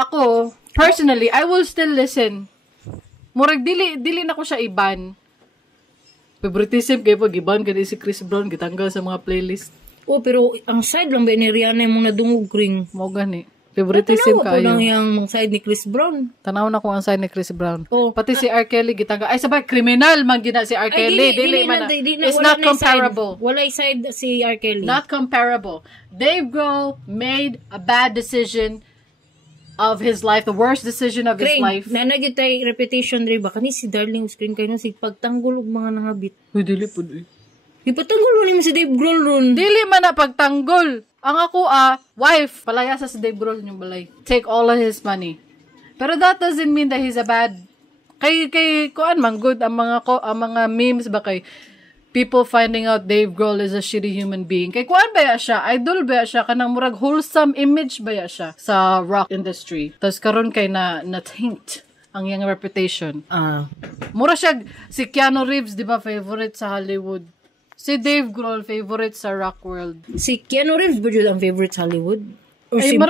Ako, personally, I will still listen. Murag dili na ko siya iban. Favoritism kay pag iban kay si Chris Brown gitanggal sa mga playlist. Oh, pero ang side lang ba ni Rihanna yung mga dungog ring? Mo gani. Favoritism kayo. Tanaw ko lang yung side ni Chris Brown. Tanaw na ko ang side ni Chris Brown. Oh. Pati si R. Kelly gitanggal. Ay sabay criminal man gina si R. Kelly. Dili man. It's not comparable. Wala side si R. Kelly. Not comparable. Dave Grohl made a bad decision of his life, the worst decision of his life. Nanagid tay reputation rin ba? Kani si Darling screen kayo si pagtanggol og mga nangabit. Uy, dili po. Ipatanggol mo si Dave Grohl ron. Dili man na pagtanggol. Ang ako wife, palayasa sa Dave Grohl yung balay. Take all of his money. Pero that doesn't mean that he's a bad. Kay kuan man good ang mga memes ba kay people finding out Dave Grohl is a shitty human being. Kay kuan ba siya? Idol ba siya? Kanang murag wholesome image ba siya sa rock industry? Tapos karon kay na taint ang iyang reputation. Mura siya si Keanu Reeves, di ba, favorite sa Hollywood. Si Dave Grohl, favorite sa rock world. Si Keanu Reeves ba dyan ang favorite sa Hollywood? Or si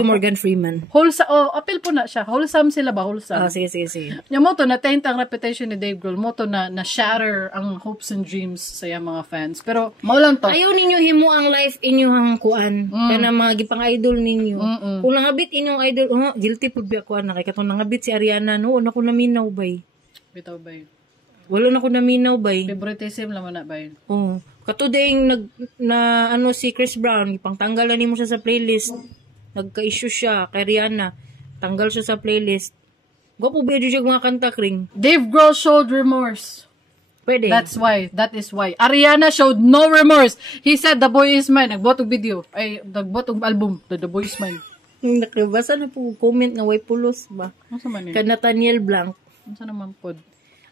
Morgan Freeman? Appeal po na siya. Wholesome sila ba? Wholesome. Sige. Yung moto, na-taint ang reputation ni Dave Grohl. Moto na-shatter ang hopes and dreams sa yung mga fans. Pero, maulang to. Ayaw ninyo himo ang life inyo hang kuan. Kana mga gipang idol ninyo. Kung nangabit inyong idol, guilty po ba kuan na kay katong nangabit si Ariana, noon ako naminaw bay. Bitaw bay. Wala na ko naminaw bay. Favoritism lang na bay. Oo. Katuding si Chris Brown, ipangtanggal na nimo siya sa playlist. Nagka-issue siya kay Rihanna. Tanggal siya sa playlist. Gwapo ba siya mga kanta kring? Dave Grohl showed remorse. Pwede. That is why. Ariana showed no remorse. He said, the boy is mine. Nagbot og video. Ay, nagbot og album. The boy is mine. Nakabasa na po comment nga way pulos ba? Ano man yun? Ka Nathaniel Blanc. Ano naman po?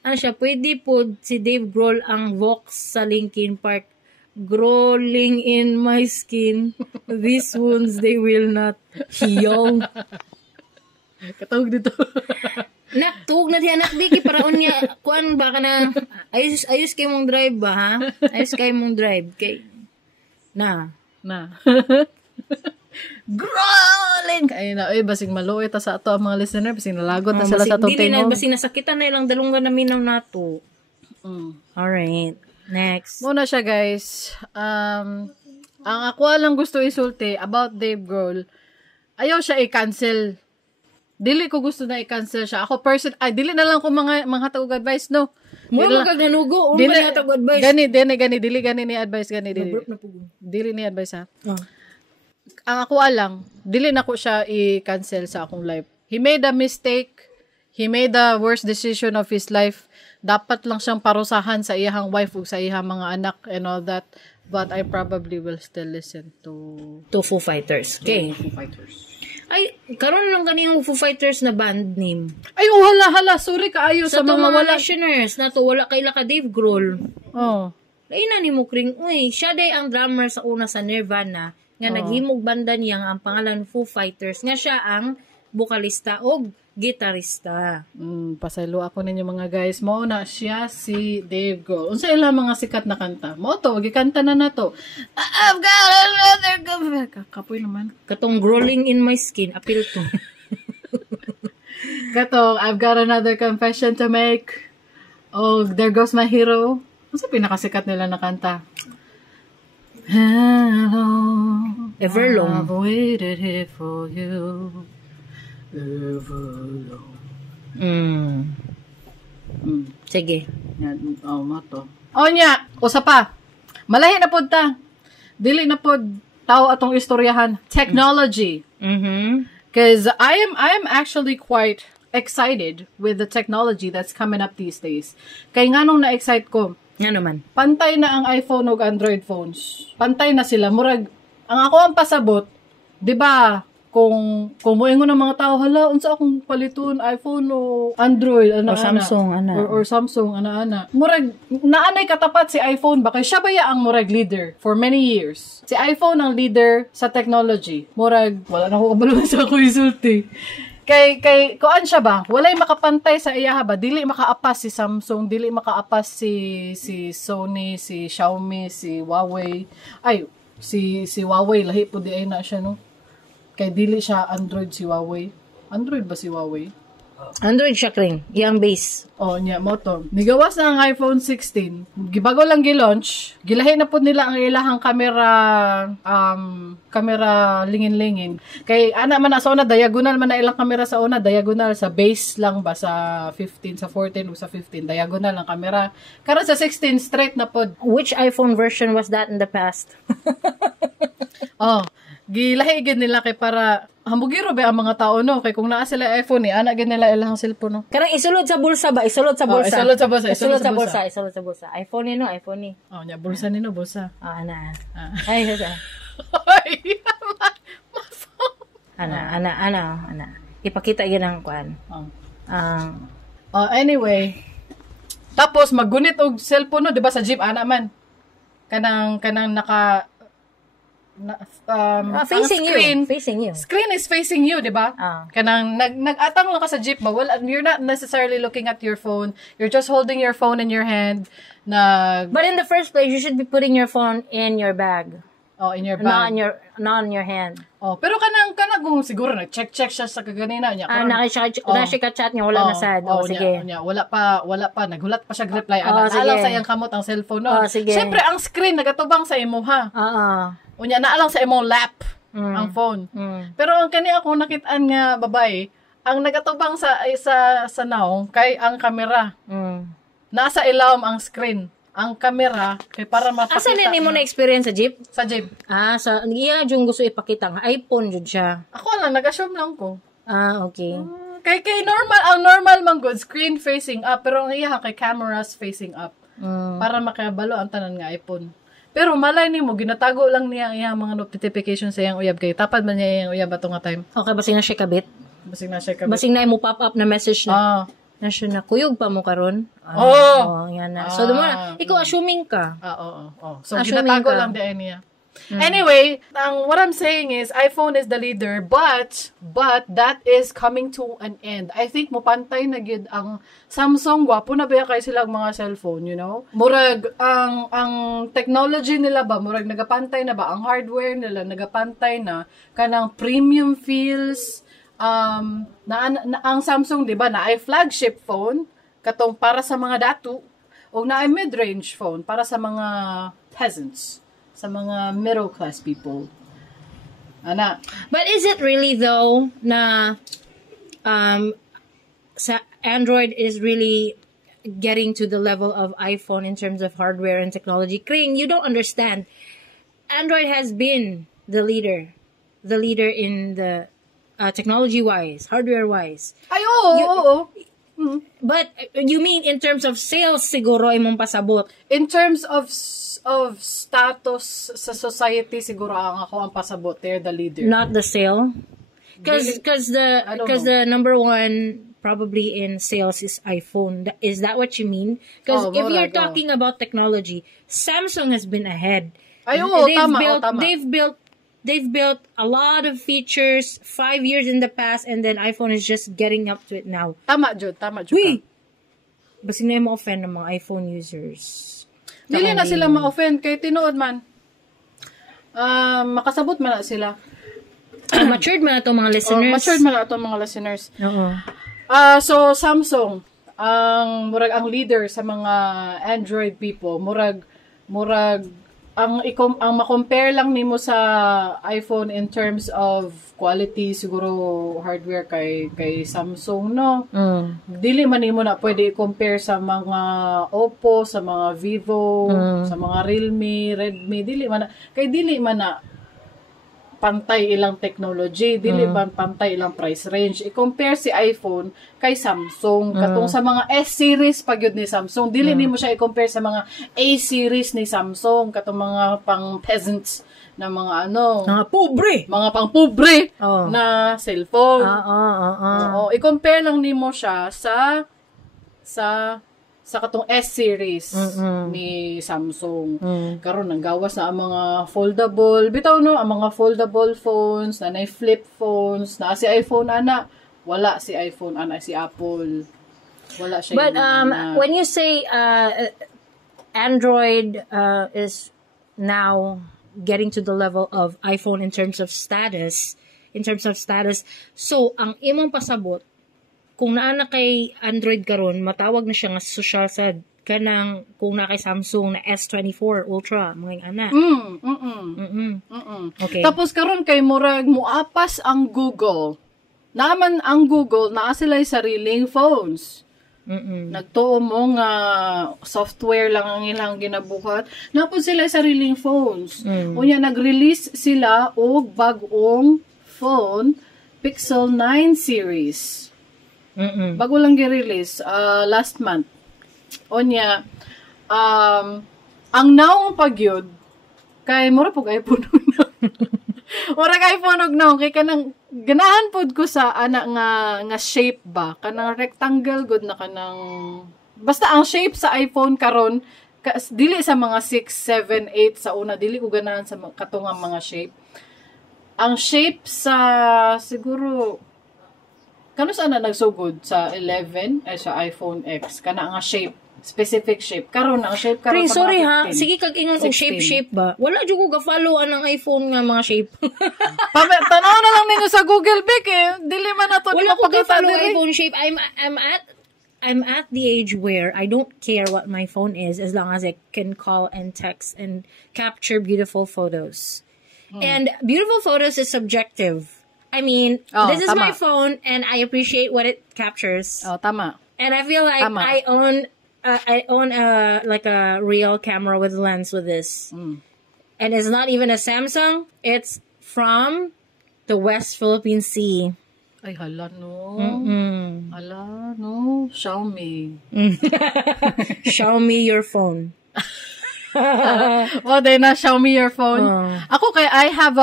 Ano siya, pwede po si Dave Grohl ang Vox sa Linkin Park. Growling in my skin. These wounds, they will not heal. Katawag dito. Tuwag na siya, Biki, paraon niya, kuan ba ka na, ayos kayo mong drive ba, ha? Ayos kayo mong drive. Na. Growling! Ay na, basing maluoy ta sa ato ang mga listener, basing nalagot na sila sa atong tingog. Basing nasakitan na ilang dalunggan na minaw nato. Alright. Next. Muna siya, guys. Ang ako lang gusto isulti about Dave Grohl, ayaw siya i-cancel. Dili ko gusto na i-cancel siya. Ako dili na lang ko mga tag advice, no? Mo magaganugo, o mga tag advice. Dili ni advice, dili ni advice, ha? Ang ako lang, dili na ko siya i-cancel sa akong life. He made a mistake. He made the worst decision of his life. Dapat lang siyang parusahan sa iyang wife o sa iyang mga anak and all that. But I probably will still listen to Foo Fighters. Okay. Foo Fighters. Ay, karon lang kaniyang Foo Fighters na band name. Ay, hala. Sorry kaayo sa mga wala. Listeners na to, wala kaila ka Dave Grohl. Oh. Laina ni mo kring, siya day ang drummer sa una sa Nirvana. Nga naghimog banda niya ang pangalan Foo Fighters. Nga siya ang bukalista o gitarista. Pasaylo ako ninyo mga guys. Mao na siya si Dave Grohl. Unsa ilang mga sikat na kanta? Mo to, gikanta na nato. I've got another kapoy naman. Katong growling in my skin, appeal to. Katong I've got another confession to make. Oh, there goes my hero. Unsa pinakasikat nila na kanta? Hello. Everlong. I've waited here for you. Everlong. Sige. Mato. Nya, usa pa. Malahi na pod ta. Dili na pod tao atong istoryahan. Technology. Cause I am actually quite excited with the technology that's coming up these days. Kay nganong na-excite ko, Nga naman. pantay na ang iPhone ug Android phones. Pantay na sila. Murag, ang ako ang pasabot, di ba, kung moingon ng mga tao, hala, unsa akong paliton, iPhone o Android, O ana, Samsung, ana. Or Samsung, ana. Murag, naanay katapat si iPhone ba? Kay siya ba ya ang murag leader for many years? Si iPhone ang leader sa technology. Murag, wala na ko kabalo sa ako isulti. Kay kuan siya ba? Walay makapantay sa iya ba? Dili makaapas si Samsung, dili makaapas si Sony, si Xiaomi, si Huawei. Ay, si Huawei lahi po di ay na siya no. Kay dili siya Android si Huawei. Android ba si Huawei? Android siya, Kring. Yang base. Oh, nya mo to. Nigawas na ang iPhone 16. Gibago lang gi-launch. Gilahi na po nila ang ilahang camera lingin-lingin. Kay ana man na sa una diagonal man na ilang camera sa una, diagonal sa base lang ba sa 15, sa 14 o sa 15 diagonal ang camera. Karon sa 16 straight na pod. Which iPhone version was that in the past? Oh, gilahi gid nila kay para hambugiro ba ang mga tao no kay kung naa sila iPhone ni ana gid nila ilang cellphone no. Karang isulod sa bulsa ba? Isulod sa bulsa. Isulod sa bulsa. Isulod sa bulsa. iPhone ni no, iPhone ni. Oh, nya bulsa ni no, bulsa. Ana. Ah. Ay, sasa. Ay, Ana. Ipakita yun ang kwan. Anyway, tapos maggunit og cellphone no, di ba sa jeep ana man. Kanang naka facing screen, you. Facing you. Screen is facing you, di ba? Kanang nag-atang lang ka sa jeep ba? Well, you're not necessarily looking at your phone. You're just holding your phone in your hand. But in the first place, you should be putting your phone in your bag. Oh, in your bag. Not on your hand. Oh, pero kanang kung siguro nag-check siya sa kaganina niya. Nakika-chat niya, wala na sad. Sige. Wala pa, naghulat pa siya reply. Sige. Naalang sa iyang kamot ang cellphone no. Sige. Siyempre, ang screen nagatubang sa imo ha. Unya, naalang sa imong lap ang phone. Pero ang kani ako nakitaan nga babae, ang nagatubang sa naong kay ang camera. Nasa ilawom ang screen. Ang camera kay para mapakita. Asa na mo na experience sa jeep? Sa jeep. Iya jung gusto ipakita nga iPhone jud siya. Ako lang nag-assume lang ko. Okay. Kay normal man good screen facing up pero ang iya kay cameras facing up. Para makabalo ang tanan nga iPhone. Pero malay nimo ginatago lang niya ang iyang mga notification sa iyang uyab kay tapad man niya iyang uyab ato nga time. Okay, basing na siya kabit. Basing na imo pop up na message na. Na siya na kuyog pa mo karon. Yan na. So dumara, ikaw assuming ka. Oo. So ginatago lang diay niya. Anyway, what I'm saying is iPhone is the leader, but that is coming to an end. I think mopantay na gid ang Samsung, wapo na ba kay silang mga cellphone, you know? Murag ang technology nila ba murag nagapantay na ba ang hardware nila nagapantay na kanang premium feels ang Samsung, di ba, na ay flagship phone katong para sa mga datu o na ay mid-range phone para sa mga peasants, sa mga middle class people. Ana. But is it really though na sa Android is really getting to the level of iPhone in terms of hardware and technology? Kring, you don't understand. Android has been the leader in the technology-wise, hardware-wise. Ay, oo. But you mean in terms of sales siguro imong pasabot? In terms of status sa society siguro ang pasabot, they're the leader. Not the sale? Because the number one probably in sales is iPhone. Is that what you mean? Because if you're talking about technology, Samsung has been ahead. Ay, tama. They've built a lot of features 5 years in the past, and then iPhone is just getting up to it now. Tama, Jud. Wait! Basta na ma-offend ng mga iPhone users. Dili na sila ma-offend kay tinuod man. Makasabot man na sila. Matured man na itong mga listeners. Matured man na itong mga listeners. Oo. So, Samsung, ang leader sa mga Android people, murag ang ma-compare lang nimo sa iPhone in terms of quality siguro hardware kay Samsung no. Dili man nimo na pwede i-compare sa mga Oppo, sa mga Vivo, sa mga Realme, Redmi, dili man na pantay ilang technology, dili man pantay ilang price range. I-compare si iPhone kay Samsung. Katong sa mga S-series pag yun ni Samsung, dili nimo siya i-compare sa mga A-series ni Samsung, katong mga pang peasants na mga mga pang pobre na cellphone. I-compare lang nimo siya sa katong S-series ni Samsung. Karon nanggawas na ang mga foldable. Bitaw no, ang mga foldable phones, na flip phones, na si iPhone ana, wala si iPhone ana, si Apple. Wala siya. But when you say Android is now getting to the level of iPhone in terms of status, so ang imong pasabot kung naa na kay Android karon, matawag na siya nga social sad kanang kung na kay Samsung na S24 Ultra mga ana. Okay. Tapos karon kay murag muapas ang Google. Naman ang Google naa sila sariling phones. Nagtuo mo nga software lang ang ilang ginabuhat. Napod sila sariling phones. Unya nag-release sila og bag-ong phone Pixel 9 series. Bago lang gi-release last month. Onya ang naong pagyud kay mura pug iPhone na. Mura kay iPhone og naong kay kanang ganahan pod ko sa ana nga shape ba kanang rectangle good na kanang basta ang shape sa iPhone karon dili sa mga 6, 7, 8 sa una dili ko ganahan sa katungang mga shape. Ang shape sa siguro kano sana nagsugod sa 11 ay sa iPhone X kana nga shape specific shape karon ang shape karon sa sorry ha sige kag ingon og shape ba wala jud ko ga-follow anang iPhone nga mga shape tanaw na lang ninyo sa Google Pic dili man nato wala ko ga-follow iPhone shape I'm at the age where I don't care what my phone is as long as I can call and text and capture beautiful photos and beautiful photos is subjective. I mean, this is my phone, and I appreciate what it captures. Tama. And I feel like I own like a real camera with lens with this, and it's not even a Samsung. It's from the West Philippine Sea. Ay hala no. Hala no. Xiaomi. Xiaomi your phone. Well, then Xiaomi your phone. Ako kay I have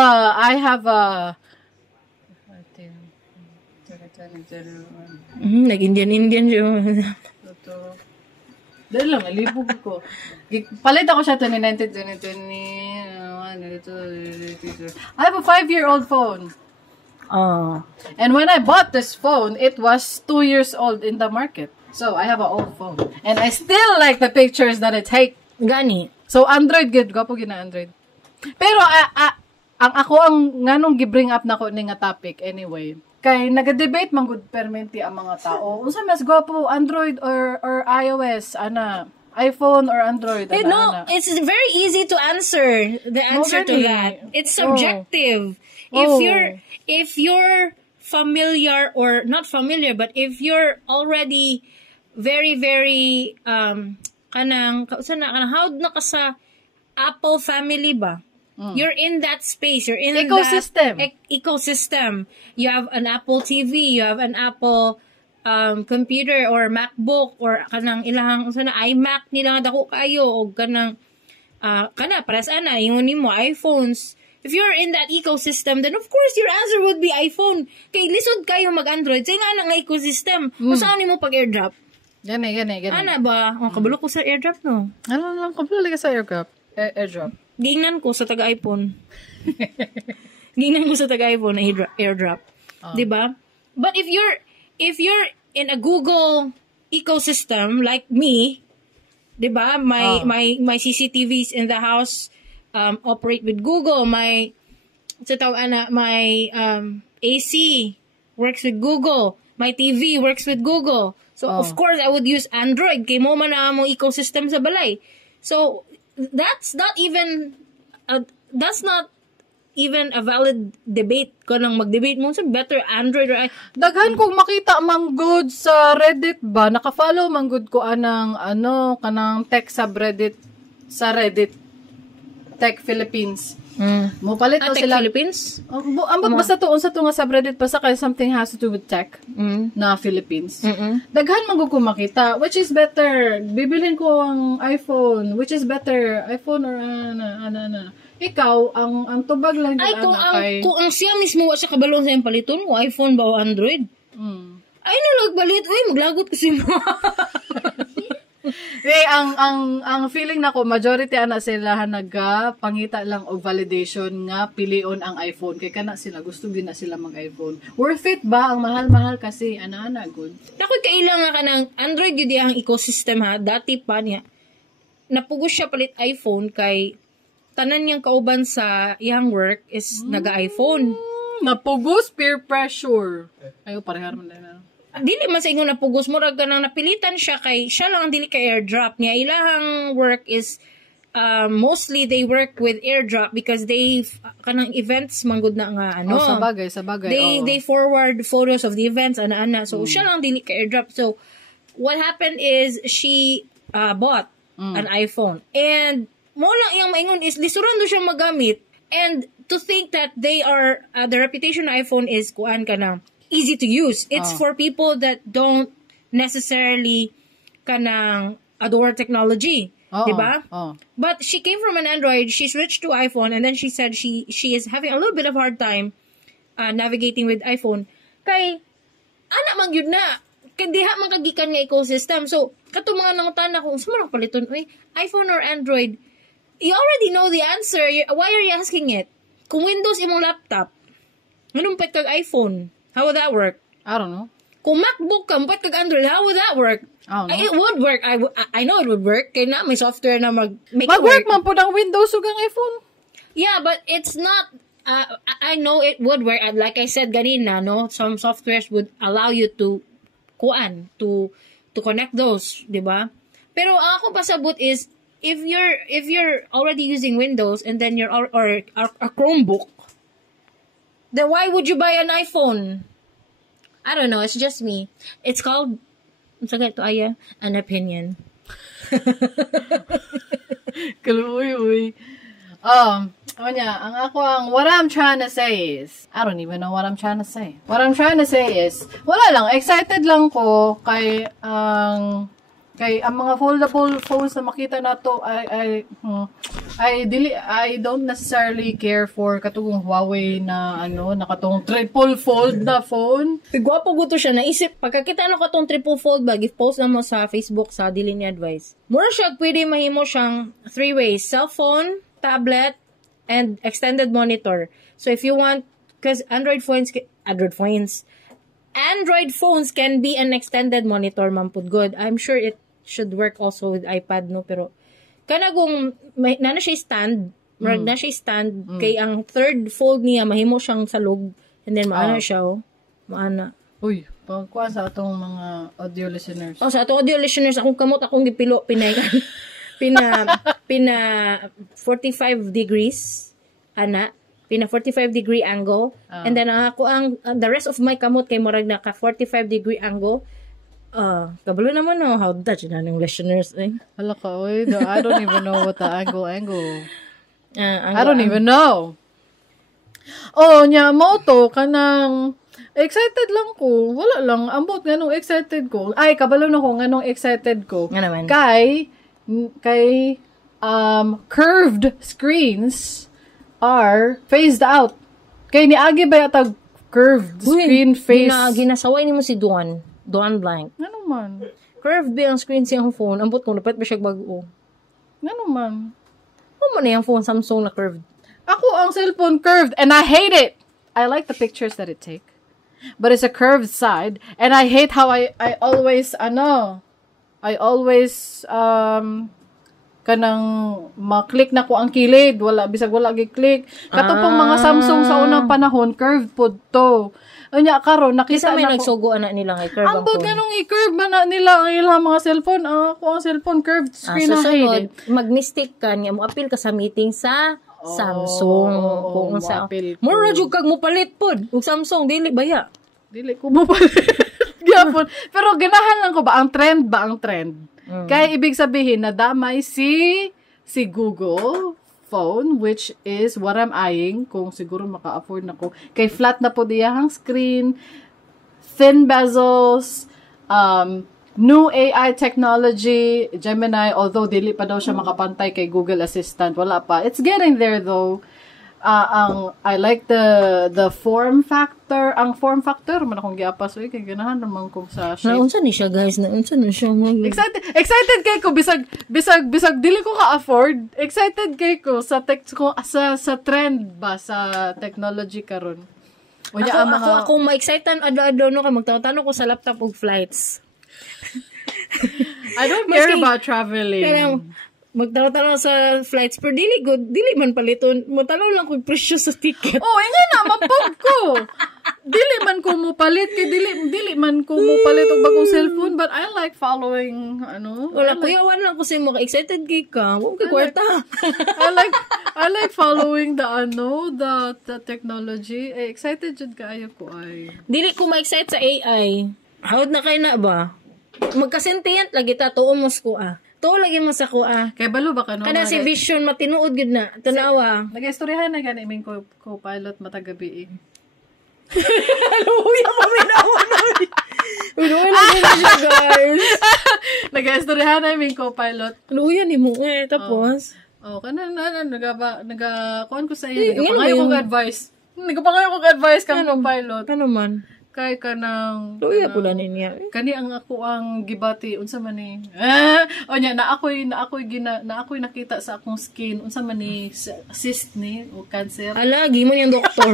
a nag-Indian yun. Dahil lang, alibog ko. Palit ako siya 2019, 2020. I have a 5-year-old phone. And when I bought this phone, it was 2 years old in the market. So, I have an old phone. And I still like the pictures that I take. Gani. So, Android, good. Gwapo gina Android. Pero, ang nganong gi-bring up na ko ni nga topic anyway. Kay nag-debate man gud permenti ang mga tao. Unsa mas gwapo, Android or iOS ana? iPhone or Android? No, it's very easy to answer. The answer to that. It's subjective. If you're familiar or not familiar, but if you're already very very kanang how na ka sa Apple family ba? You're in that space. You're in ecosystem. That ecosystem. You have an Apple TV. You have an Apple computer or MacBook or kanang ilang iMac nila nga dako kayo o kanang pares ana yung nimo iPhones. If you're in that ecosystem, then of course your answer would be iPhone. Kay lisod kayo mag-Android. Say nga nga ecosystem. Kung saan nimo pag-airdrop? Gani. Ana ba? Kabalo ko sa airdrop no. Ano lang kabalo ka sa airdrop? Airdrop. Gingnan ko sa taga-iPhone. Gingnan ko sa taga-iPhone na airdrop. Diba? But if you're in a Google ecosystem like me, diba? My CCTVs in the house operate with Google. My AC works with Google. My TV works with Google. So of course I would use Android kay mo man ang ecosystem sa balay. So that's not even a valid debate ko nang mag-debate mo sa better Android or daghan kong makita mang good sa Reddit ba naka-follow mang good ko anang kanang tech subreddit sa Reddit Tech Philippines Mopalit to Tech sila. Philippines? Ambot basta to unsa to nga subreddit pa sa kay something has to do with tech na Philippines. Daghan man ko makita, which is better? Bibilin ko ang iPhone, which is better? iPhone or Ikaw ang tubag lang Ay, gid kay kung ang siya mismo wa siya kabalon sa iyang paliton, kung iPhone ba o Android? Ay, nalagbalit. Uy, maglagot kasi mo. ang feeling nako majority ana sila nagapangita lang og validation nga pilion ang iPhone kay kana sila gusto gyud na sila mag-iPhone. Worth it ba ang mahal-mahal kasi ana good. Nakoy kailangan ka ng Android yun ang ecosystem ha. Dati pa niya. Napugos siya palit iPhone kay tanan niyang kauban sa iyang work is naga-iPhone. Napugos peer pressure. Ayo parehar man na. Dili man sa ingon napugos mo rag nang napilitan siya kay siya lang ang dili ka airdrop niya. Ilahang work is mostly they work with airdrop because they kanang events manggod na nga ano. Sa bagay. They forward photos of the events ana. So siya lang dili ka airdrop. So what happened is she bought an iPhone and mo lang iyang maingon is lisuran do siya magamit and to think that they are the reputation of iPhone is kuan kana easy to use. It's for people that don't necessarily kanang adore technology. Diba? But she came from an Android, she switched to iPhone, and then she said she is having a little bit of hard time navigating with iPhone. Kay, anak man yun na, kay diha man kagikan nga ecosystem. So, kato mga nangutan kung sumarang paliton, iPhone or Android, you already know the answer. Why are you asking it? Kung Windows imong laptop, anong pet kag iPhone? How would that work? I don't know. Kung MacBook ka, pet kag Android, how would that work? I don't know. It would work. I know it would work. Kaya na may software na make it Mag-work work. man po ng Windows ug ang iPhone. Yeah, but it's not. I know it would work. Like I said ganina, no, some softwares would allow you to connect those, di ba? Pero ako pasabot is if you're already using Windows and then you're or a Chromebook, then why would you buy an iPhone? I don't know. It's just me. It's called an opinion. Kaluoy. What I'm trying to say is, I don't even know what I'm trying to say. What I'm trying to say is, wala lang, excited lang ko kay ang mga foldable phones na makita nato I don't necessarily care for katong Huawei na nakatong triple fold na phone. Pigwapo gusto siya naisip pagkakita katong triple fold bag post na mo sa Facebook sa Dili ni Advice. Mura siya pwede mahimo siyang 3 ways: cellphone, tablet, and extended monitor. So if you want, because Android phones can be an extended monitor, mampud good. I'm sure it should work also with iPad, no? Pero, kana kung, na siya stand, na siya stand, kay ang third fold niya, mahimo siyang salog, and then maana siya, maana. Uy, pagkuha sa atong mga audio listeners. Sa atong audio listeners, akong kamot, akong gipilo, pina 45 degrees, pina 45 degree angle, and then ako the rest of my kamot kay murag naka 45 degree angle. Kabalo naman how Dutch na ng listeners Hala ka, oy, I don't even know what the angle. I don't even know. Nya moto kanang excited lang ko. Wala lang ambot nganong excited ko. Ay kabalo na ko nganong excited ko. Nga naman. Kay curved screens are phased out. Kay niagi ba yata curved screen face? Ginasaway nimo si Duan Blank. Ano man? Curved ba ang screen siyang phone? Ambot ko, dapat ba siya bago? Ano man? Ano man yung phone Samsung na curved? Ako, ang cellphone curved, and I hate it. I like the pictures that it take. But it's a curved side, and I hate how I always, kanang maklik na ko ang kilid. Bisag wala gi-click. Katong mga Samsung sa unang panahon, curved pod to. Unya karon nakita may na nagsugo ana nila nga curve ang ambot phone. ganong i-curve man na nila ang ilang mga cellphone. Ako ang cellphone curved screen na hate. Mag-mistake ka niya mo appeal ka sa meeting sa Samsung. Kung sa mura jud kag mo palit pod ug Samsung dili baya. Dili ko mo palit. Gyapon. Pero ganahan lang ko ba ang trend Kaya ibig sabihin na damay si Google phone, which is what I'm eyeing, kung siguro maka-afford na ko. Kay flat na po diyahang screen, thin bezels, new AI technology, Gemini, although dili pa daw siya makapantay kay Google Assistant, wala pa. It's getting there though. I like the form factor. Ang form factor man akong giapas kay ganahan naman ko sa shape. Naunsa ni siya guys, naunsa na siya Excited kay ko bisag dili ko ka-afford. Excited kay ko sa sa trend ba sa technology karon. Ako ma-excited adto no kay magtaw-tanong ko sa laptop og flights. I don't care about traveling. Magtanaw sa flights pero dili man paliton. Matanaw lang kung presyo sa ticket. Nga na mapog ko. Dili man ko mo palit kay dili man ko mo palit og bagong cellphone, but I like following wala kuyawan lang ko sa mo excited kay ka. Wa kay kwarta. I like following the technology. Excited jud kaayo ko ay. Dili ko ma-excite sa AI. Hawd na kay na ba? Magka-sentient lagi ta tuon mo ko to lagi mo sa kuha. Kay balo ba kano? Kada si Vision matinuod gud na. Tanawa. Nag-istoryahan na gani ming co-pilot matagabi. Luya pa minawan. Luya na siya guys. Nag-istoryahan na ming co-pilot. Luya ni mo tapos. Kana kuan ko sa iyo. Nagapangayo kong advice. Kang co-pilot. Kano man? Kay kanang luya pula niya. Kani ang ako ang gibati unsa man ni na ako'y nakita sa akong skin unsa man ni cyst ni o cancer. Ala gimo yung doktor.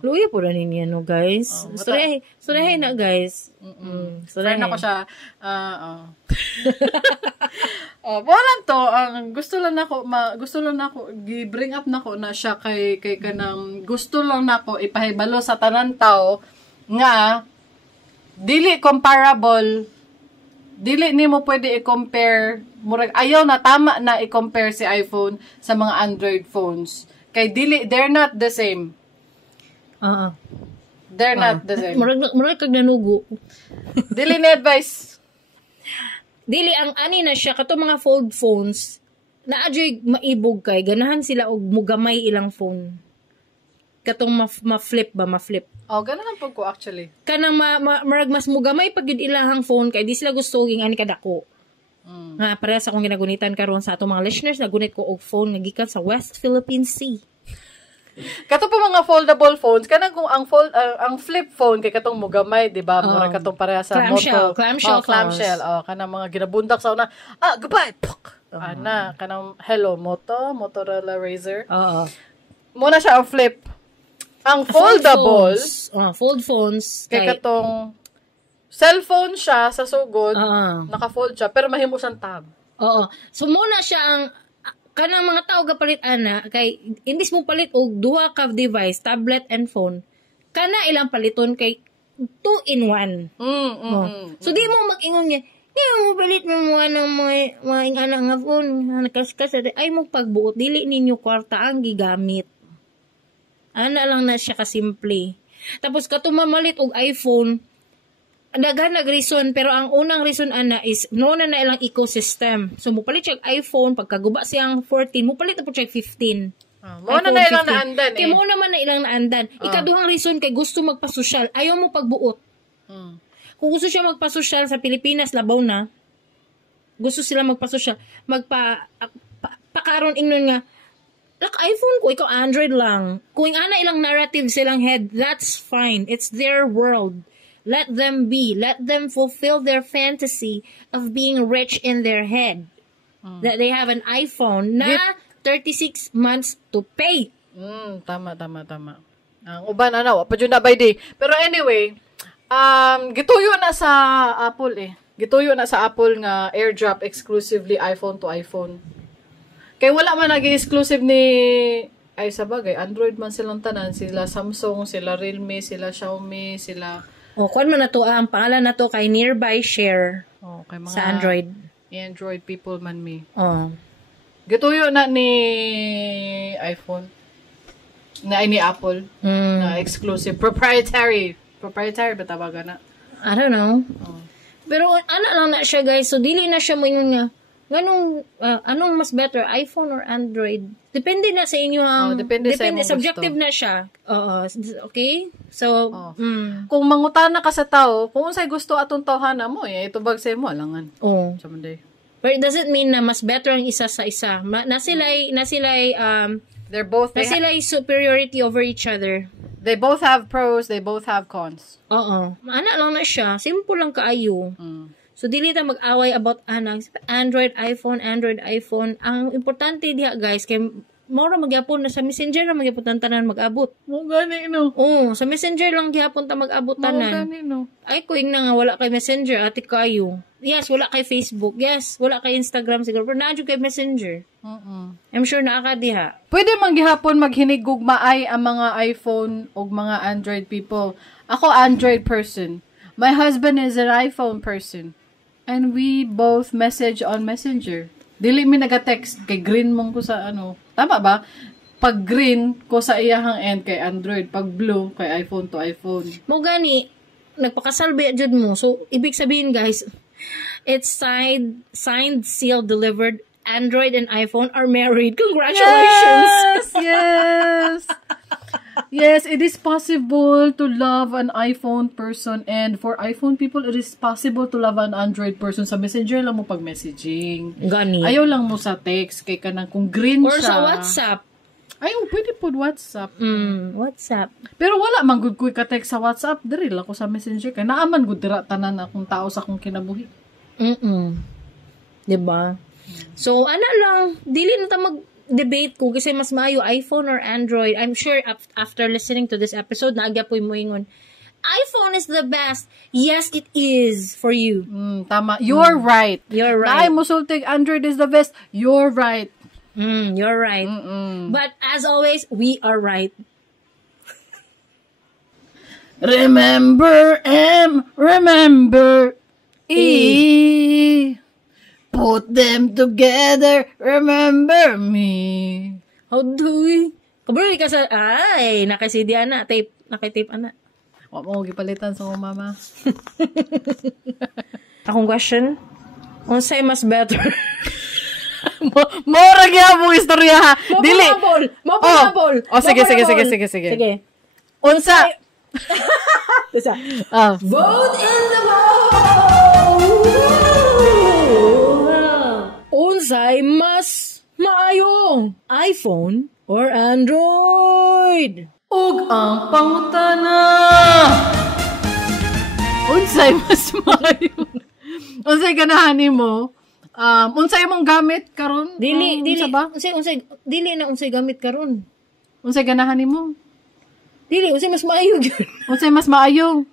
Luya pula niya no guys. Story na guys. Story na ko siya. Walang to ang gusto lang nako gi-bring up nako na siya kay kanang gusto lang nako ipahibalo sa tanan tao nga dili comparable, dili nimo pwede i-compare murag ayaw na tama na i-compare si iPhone sa mga Android phones kay they're not the same. They're not the same. Murag kag nanugo. Dili ni advice. Dili ang ani na siya kato mga fold phones na adyoy maibog kay ganahan sila og mugamay ilang phone. Katong ma-flip. Ganahan pag ko actually. Kanang marag mas mugamay pag yun ilahang phone kay di sila gusto ging ani kadako. Nga parehas akong ginagunitan karon sa atong mga listeners nagunit ko og phone nga gikan sa West Philippine Sea. Kato pa mga foldable phones kanang kung ang flip phone kay katong mugamay di ba mura katong pareha sa clamshell kanang mga ginabundak sa una goodbye kanang hello Motorola Razr muna siya ang flip ang foldables fold phones kay katong cellphone siya sa sugod naka-fold siya pero mahimo siyang tab so muna siya ang kanang mga tao gapalit ana kay imbis mo palit og duha ka device, tablet and phone. Kana ilang paliton kay 2 in 1. So di mo mag-ingon niya, mo palit mo ng mga ana nga phone, nakaskas ay mo pagbuot dili ninyo kwarta ang gigamit. Ana lang na siya ka simple. Tapos katumamalit og iPhone, daghan nag-reason pero ang unang reason ana is no na ilang ecosystem. So mupalit siya iPhone pagkaguba siyang 14, mupalit na po siya 15. Mo na ilang naandan Kay mo naman na ilang naandan. Ikaduhang reason kay gusto magpa-social, ayaw mo pagbuot. Kung gusto siya magpa-social sa Pilipinas labaw na. Gusto sila magpa-social, pakaron ingnon nga iPhone ko, ikaw Android lang. Kung ana ilang narrative silang head, that's fine. It's their world. Let them be. Let them fulfill their fantasy of being rich in their head. That they have an iPhone na 36 months to pay. Tama. Ang uban wa pa jud na by day. Pero anyway, gituyo na sa Apple Gituyo na sa Apple nga AirDrop exclusively iPhone to iPhone. Kay wala man nag-exclusive ni sabagay Android man silang tanan, sila Samsung, sila Realme, sila Xiaomi, sila kuan man na to ang pangalan na to kay Nearby Share kay mga sa Android people man mi. Gituyo na ni iPhone na ni Apple na exclusive proprietary ba tawagan na? I don't know. Pero ana lang na siya guys, so dili na siya moingon nga Anong mas better, iPhone or Android? Depende na sa inyo. Depende sa imong subjective gusto. na siya. Okay? So, Kung mangutana ka sa tao, kung unsay gusto atong tawhana mo, itubag sa imo alangan. Someday. But it doesn't mean na mas better ang isa sa isa. They're both sila'y superiority over each other. They both have pros, they both have cons. Oo. Ana lang na siya. Simple lang kaayo. So, dili ta mag-away about Android, iPhone. Ang importante diha, guys, kay maura magyapon na sa Messenger na magyapon tanan mag-abot. Mo gani no. Sa Messenger lang gyapon ta mag-abot tanan. Mo gani no. Ay, kuing na nga, wala kay Messenger, ate kayo. Yes, wala kay Facebook. Yes, wala kay Instagram siguro. Pero naadyo kay Messenger. I'm sure naa ka diha. Pwede man gihapon maghinigugmaay ang mga iPhone o mga Android people. Ako, Android person. My husband is an iPhone person. And we both message on Messenger. Dili mi naga-text kay green mong ko sa ano. Tama ba? Pag green ko sa iyahang end kay Android, pag blue kay iPhone to iPhone. Mo gani nagpakasalbi jud mo. So ibig sabihin, guys, it's signed, sealed, delivered. Android and iPhone are married. Congratulations. Yes. Yes, it is possible to love an iPhone person, and for iPhone people, it is possible to love an Android person. Sa Messenger lang mo pag-messaging. Gani. Ayaw lang mo sa text, kay kanang kung green or siya. sa WhatsApp. Ayaw, pwede po WhatsApp. WhatsApp. Pero wala man gud ko'y ka-text sa WhatsApp, diri lang ko sa Messenger. Kaya naaman gud dira tanan akong tao sa akong kinabuhi. Diba? So, lang, dili na ta mag-debate ko kasi mas maayo iPhone or Android. I'm sure after listening to this episode, naagya po yung moingon, iPhone is the best. Yes, it is for you. Tama. You're right. You're right. Naay musultig, Android is the best. You're right. You're right. But as always, we are right. Remember M, remember E. Put them together, remember me. How do we? Kabroy ka sa, naka-CD ana, tape, naka-tape ana. Wala mo gipalitan sa mama. Akong question, unsay mas better? Mora gyapon istorya ha. Dili. Mabol. Sige. Sige. Unsa? Vote in the vote! Unsay mas maayo, iPhone or Android? Ug ang pangutana. Unsay mas maayo? Unsay ganahan nimo? Unsay mong gamit karon? Dili ba? Unsay gamit karon? Unsay ganahan nimo? Dili, unsay mas maayo gyud. Unsay mas maayo?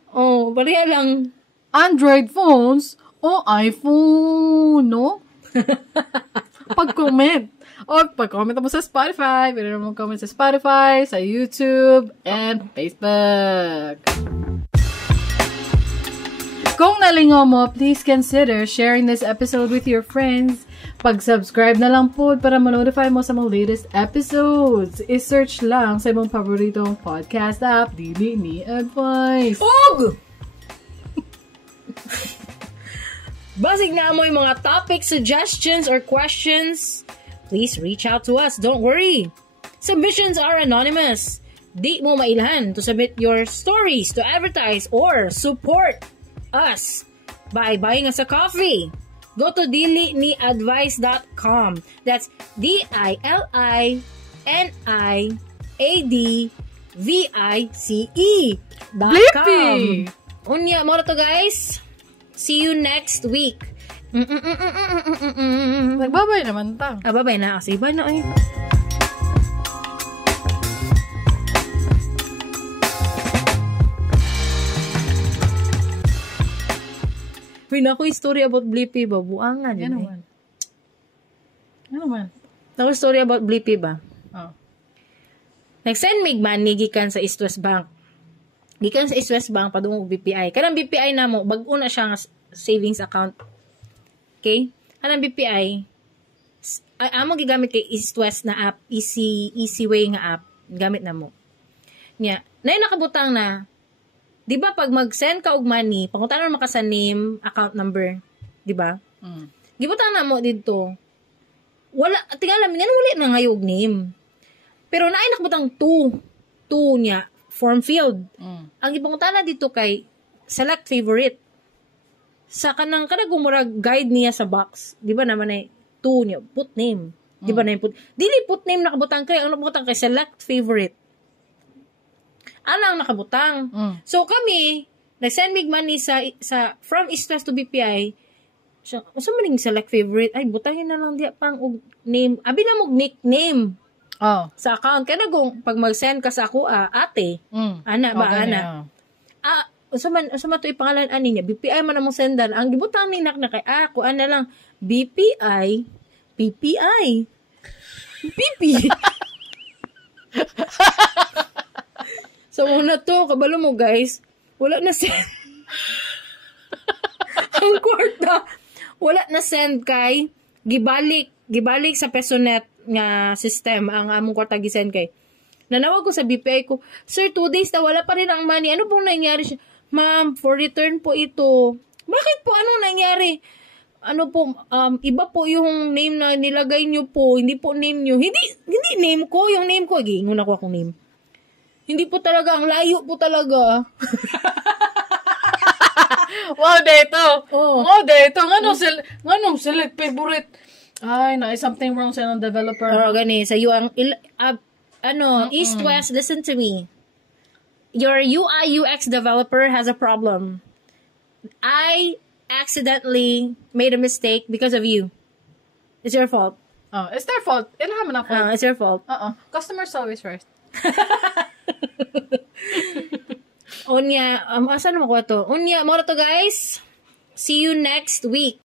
Pareha lang. Android phones o iPhone, no? Pag-comment. Pag-comment mo sa Spotify. Pwede mo comment sa Spotify, sa YouTube, and Facebook. Kung nalingaw mo, please consider sharing this episode with your friends. Pag-subscribe na lang po para ma-notify mo sa mga latest episodes. I-search lang sa imong paboritong podcast app, Dili Ni Advice. Basig na mo yung mga topic suggestions or questions, please reach out to us. Don't worry. Submissions are anonymous. Di mo mailhan to submit your stories to advertise or support us by buying us a coffee. Go to diliniadvice.com. That's DILINIADVICE.com. Blippi! Unya mo na to, guys. See you next week. Nagbabay naman ta. Babay na kasi. Bye na ay. Uy, naku, story about Blippi ba? Buangan. Ano man? Naku, story about Blippi ba? Nag-send mig money gikan sa East West Bank. Gikan sa East West Bank, padung BPI. Kanang BPI na mo, bago na siya savings account. Okay? Kanang BPI, amo gigamit kay East West na app, easy way nga app, gamit na mo. Nya, nakabutang na, di ba pag mag-send ka og money, pangutanon mo ka sa name, account number, di ba? Gibutang na mo dito. Wala, tingala, nga wala na ngayog name. Pero naay nakbutang 2 niya, form field. Ang ipangutana dito kay, select favorite. Sa kanang gumurag guide niya sa box, di ba naman ay 2 niya, put name. Di ba na yung put? Dili put name nakabutang kay, ang nakabutang kay select favorite. Ano ang nakabutang? So kami, nag-send mig money sa from East West to BPI. So, maning select favorite? Ay, butangin na lang diya pang name. Abi na mong nickname. Sa account. Kaya pag mag-send ka sa ako, ate. Ana ba, ana? Usama to ipangalan ani niya. BPI man namang sendan. Ang gibutang ni na kay ako, ana lang. BPI. PPI. PP. So, una to, kabalo mo guys, wala na send. Ang kwarta, wala na send kay, gibalik sa Pesonet nga system, ang among kwarta gisend kay. Nanawag ko sa BPI ko, sir, 2 days na wala pa rin ang money. Ano pong nangyari siya? Ma'am, for return po ito. Bakit po? Ano nangyari? Ano po, iba po yung name na nilagay nyo po. Hindi po name nyo. Hindi name ko. Yung name ko. Giingon ako akong name. Hindi po talaga. Ang layo po talaga. Wow, dito. Wow, dito. Nganong select favorite? Ay, na something wrong sa developer. Gani. Sa iyo, East-West, listen to me. Your UI UX developer has a problem. I accidentally made a mistake because of you. It's your fault. It's their fault. Ilhaman ang fault. It's your fault. Customer service first. Unya, asan mo ko to? Unya, mo to guys. See you next week.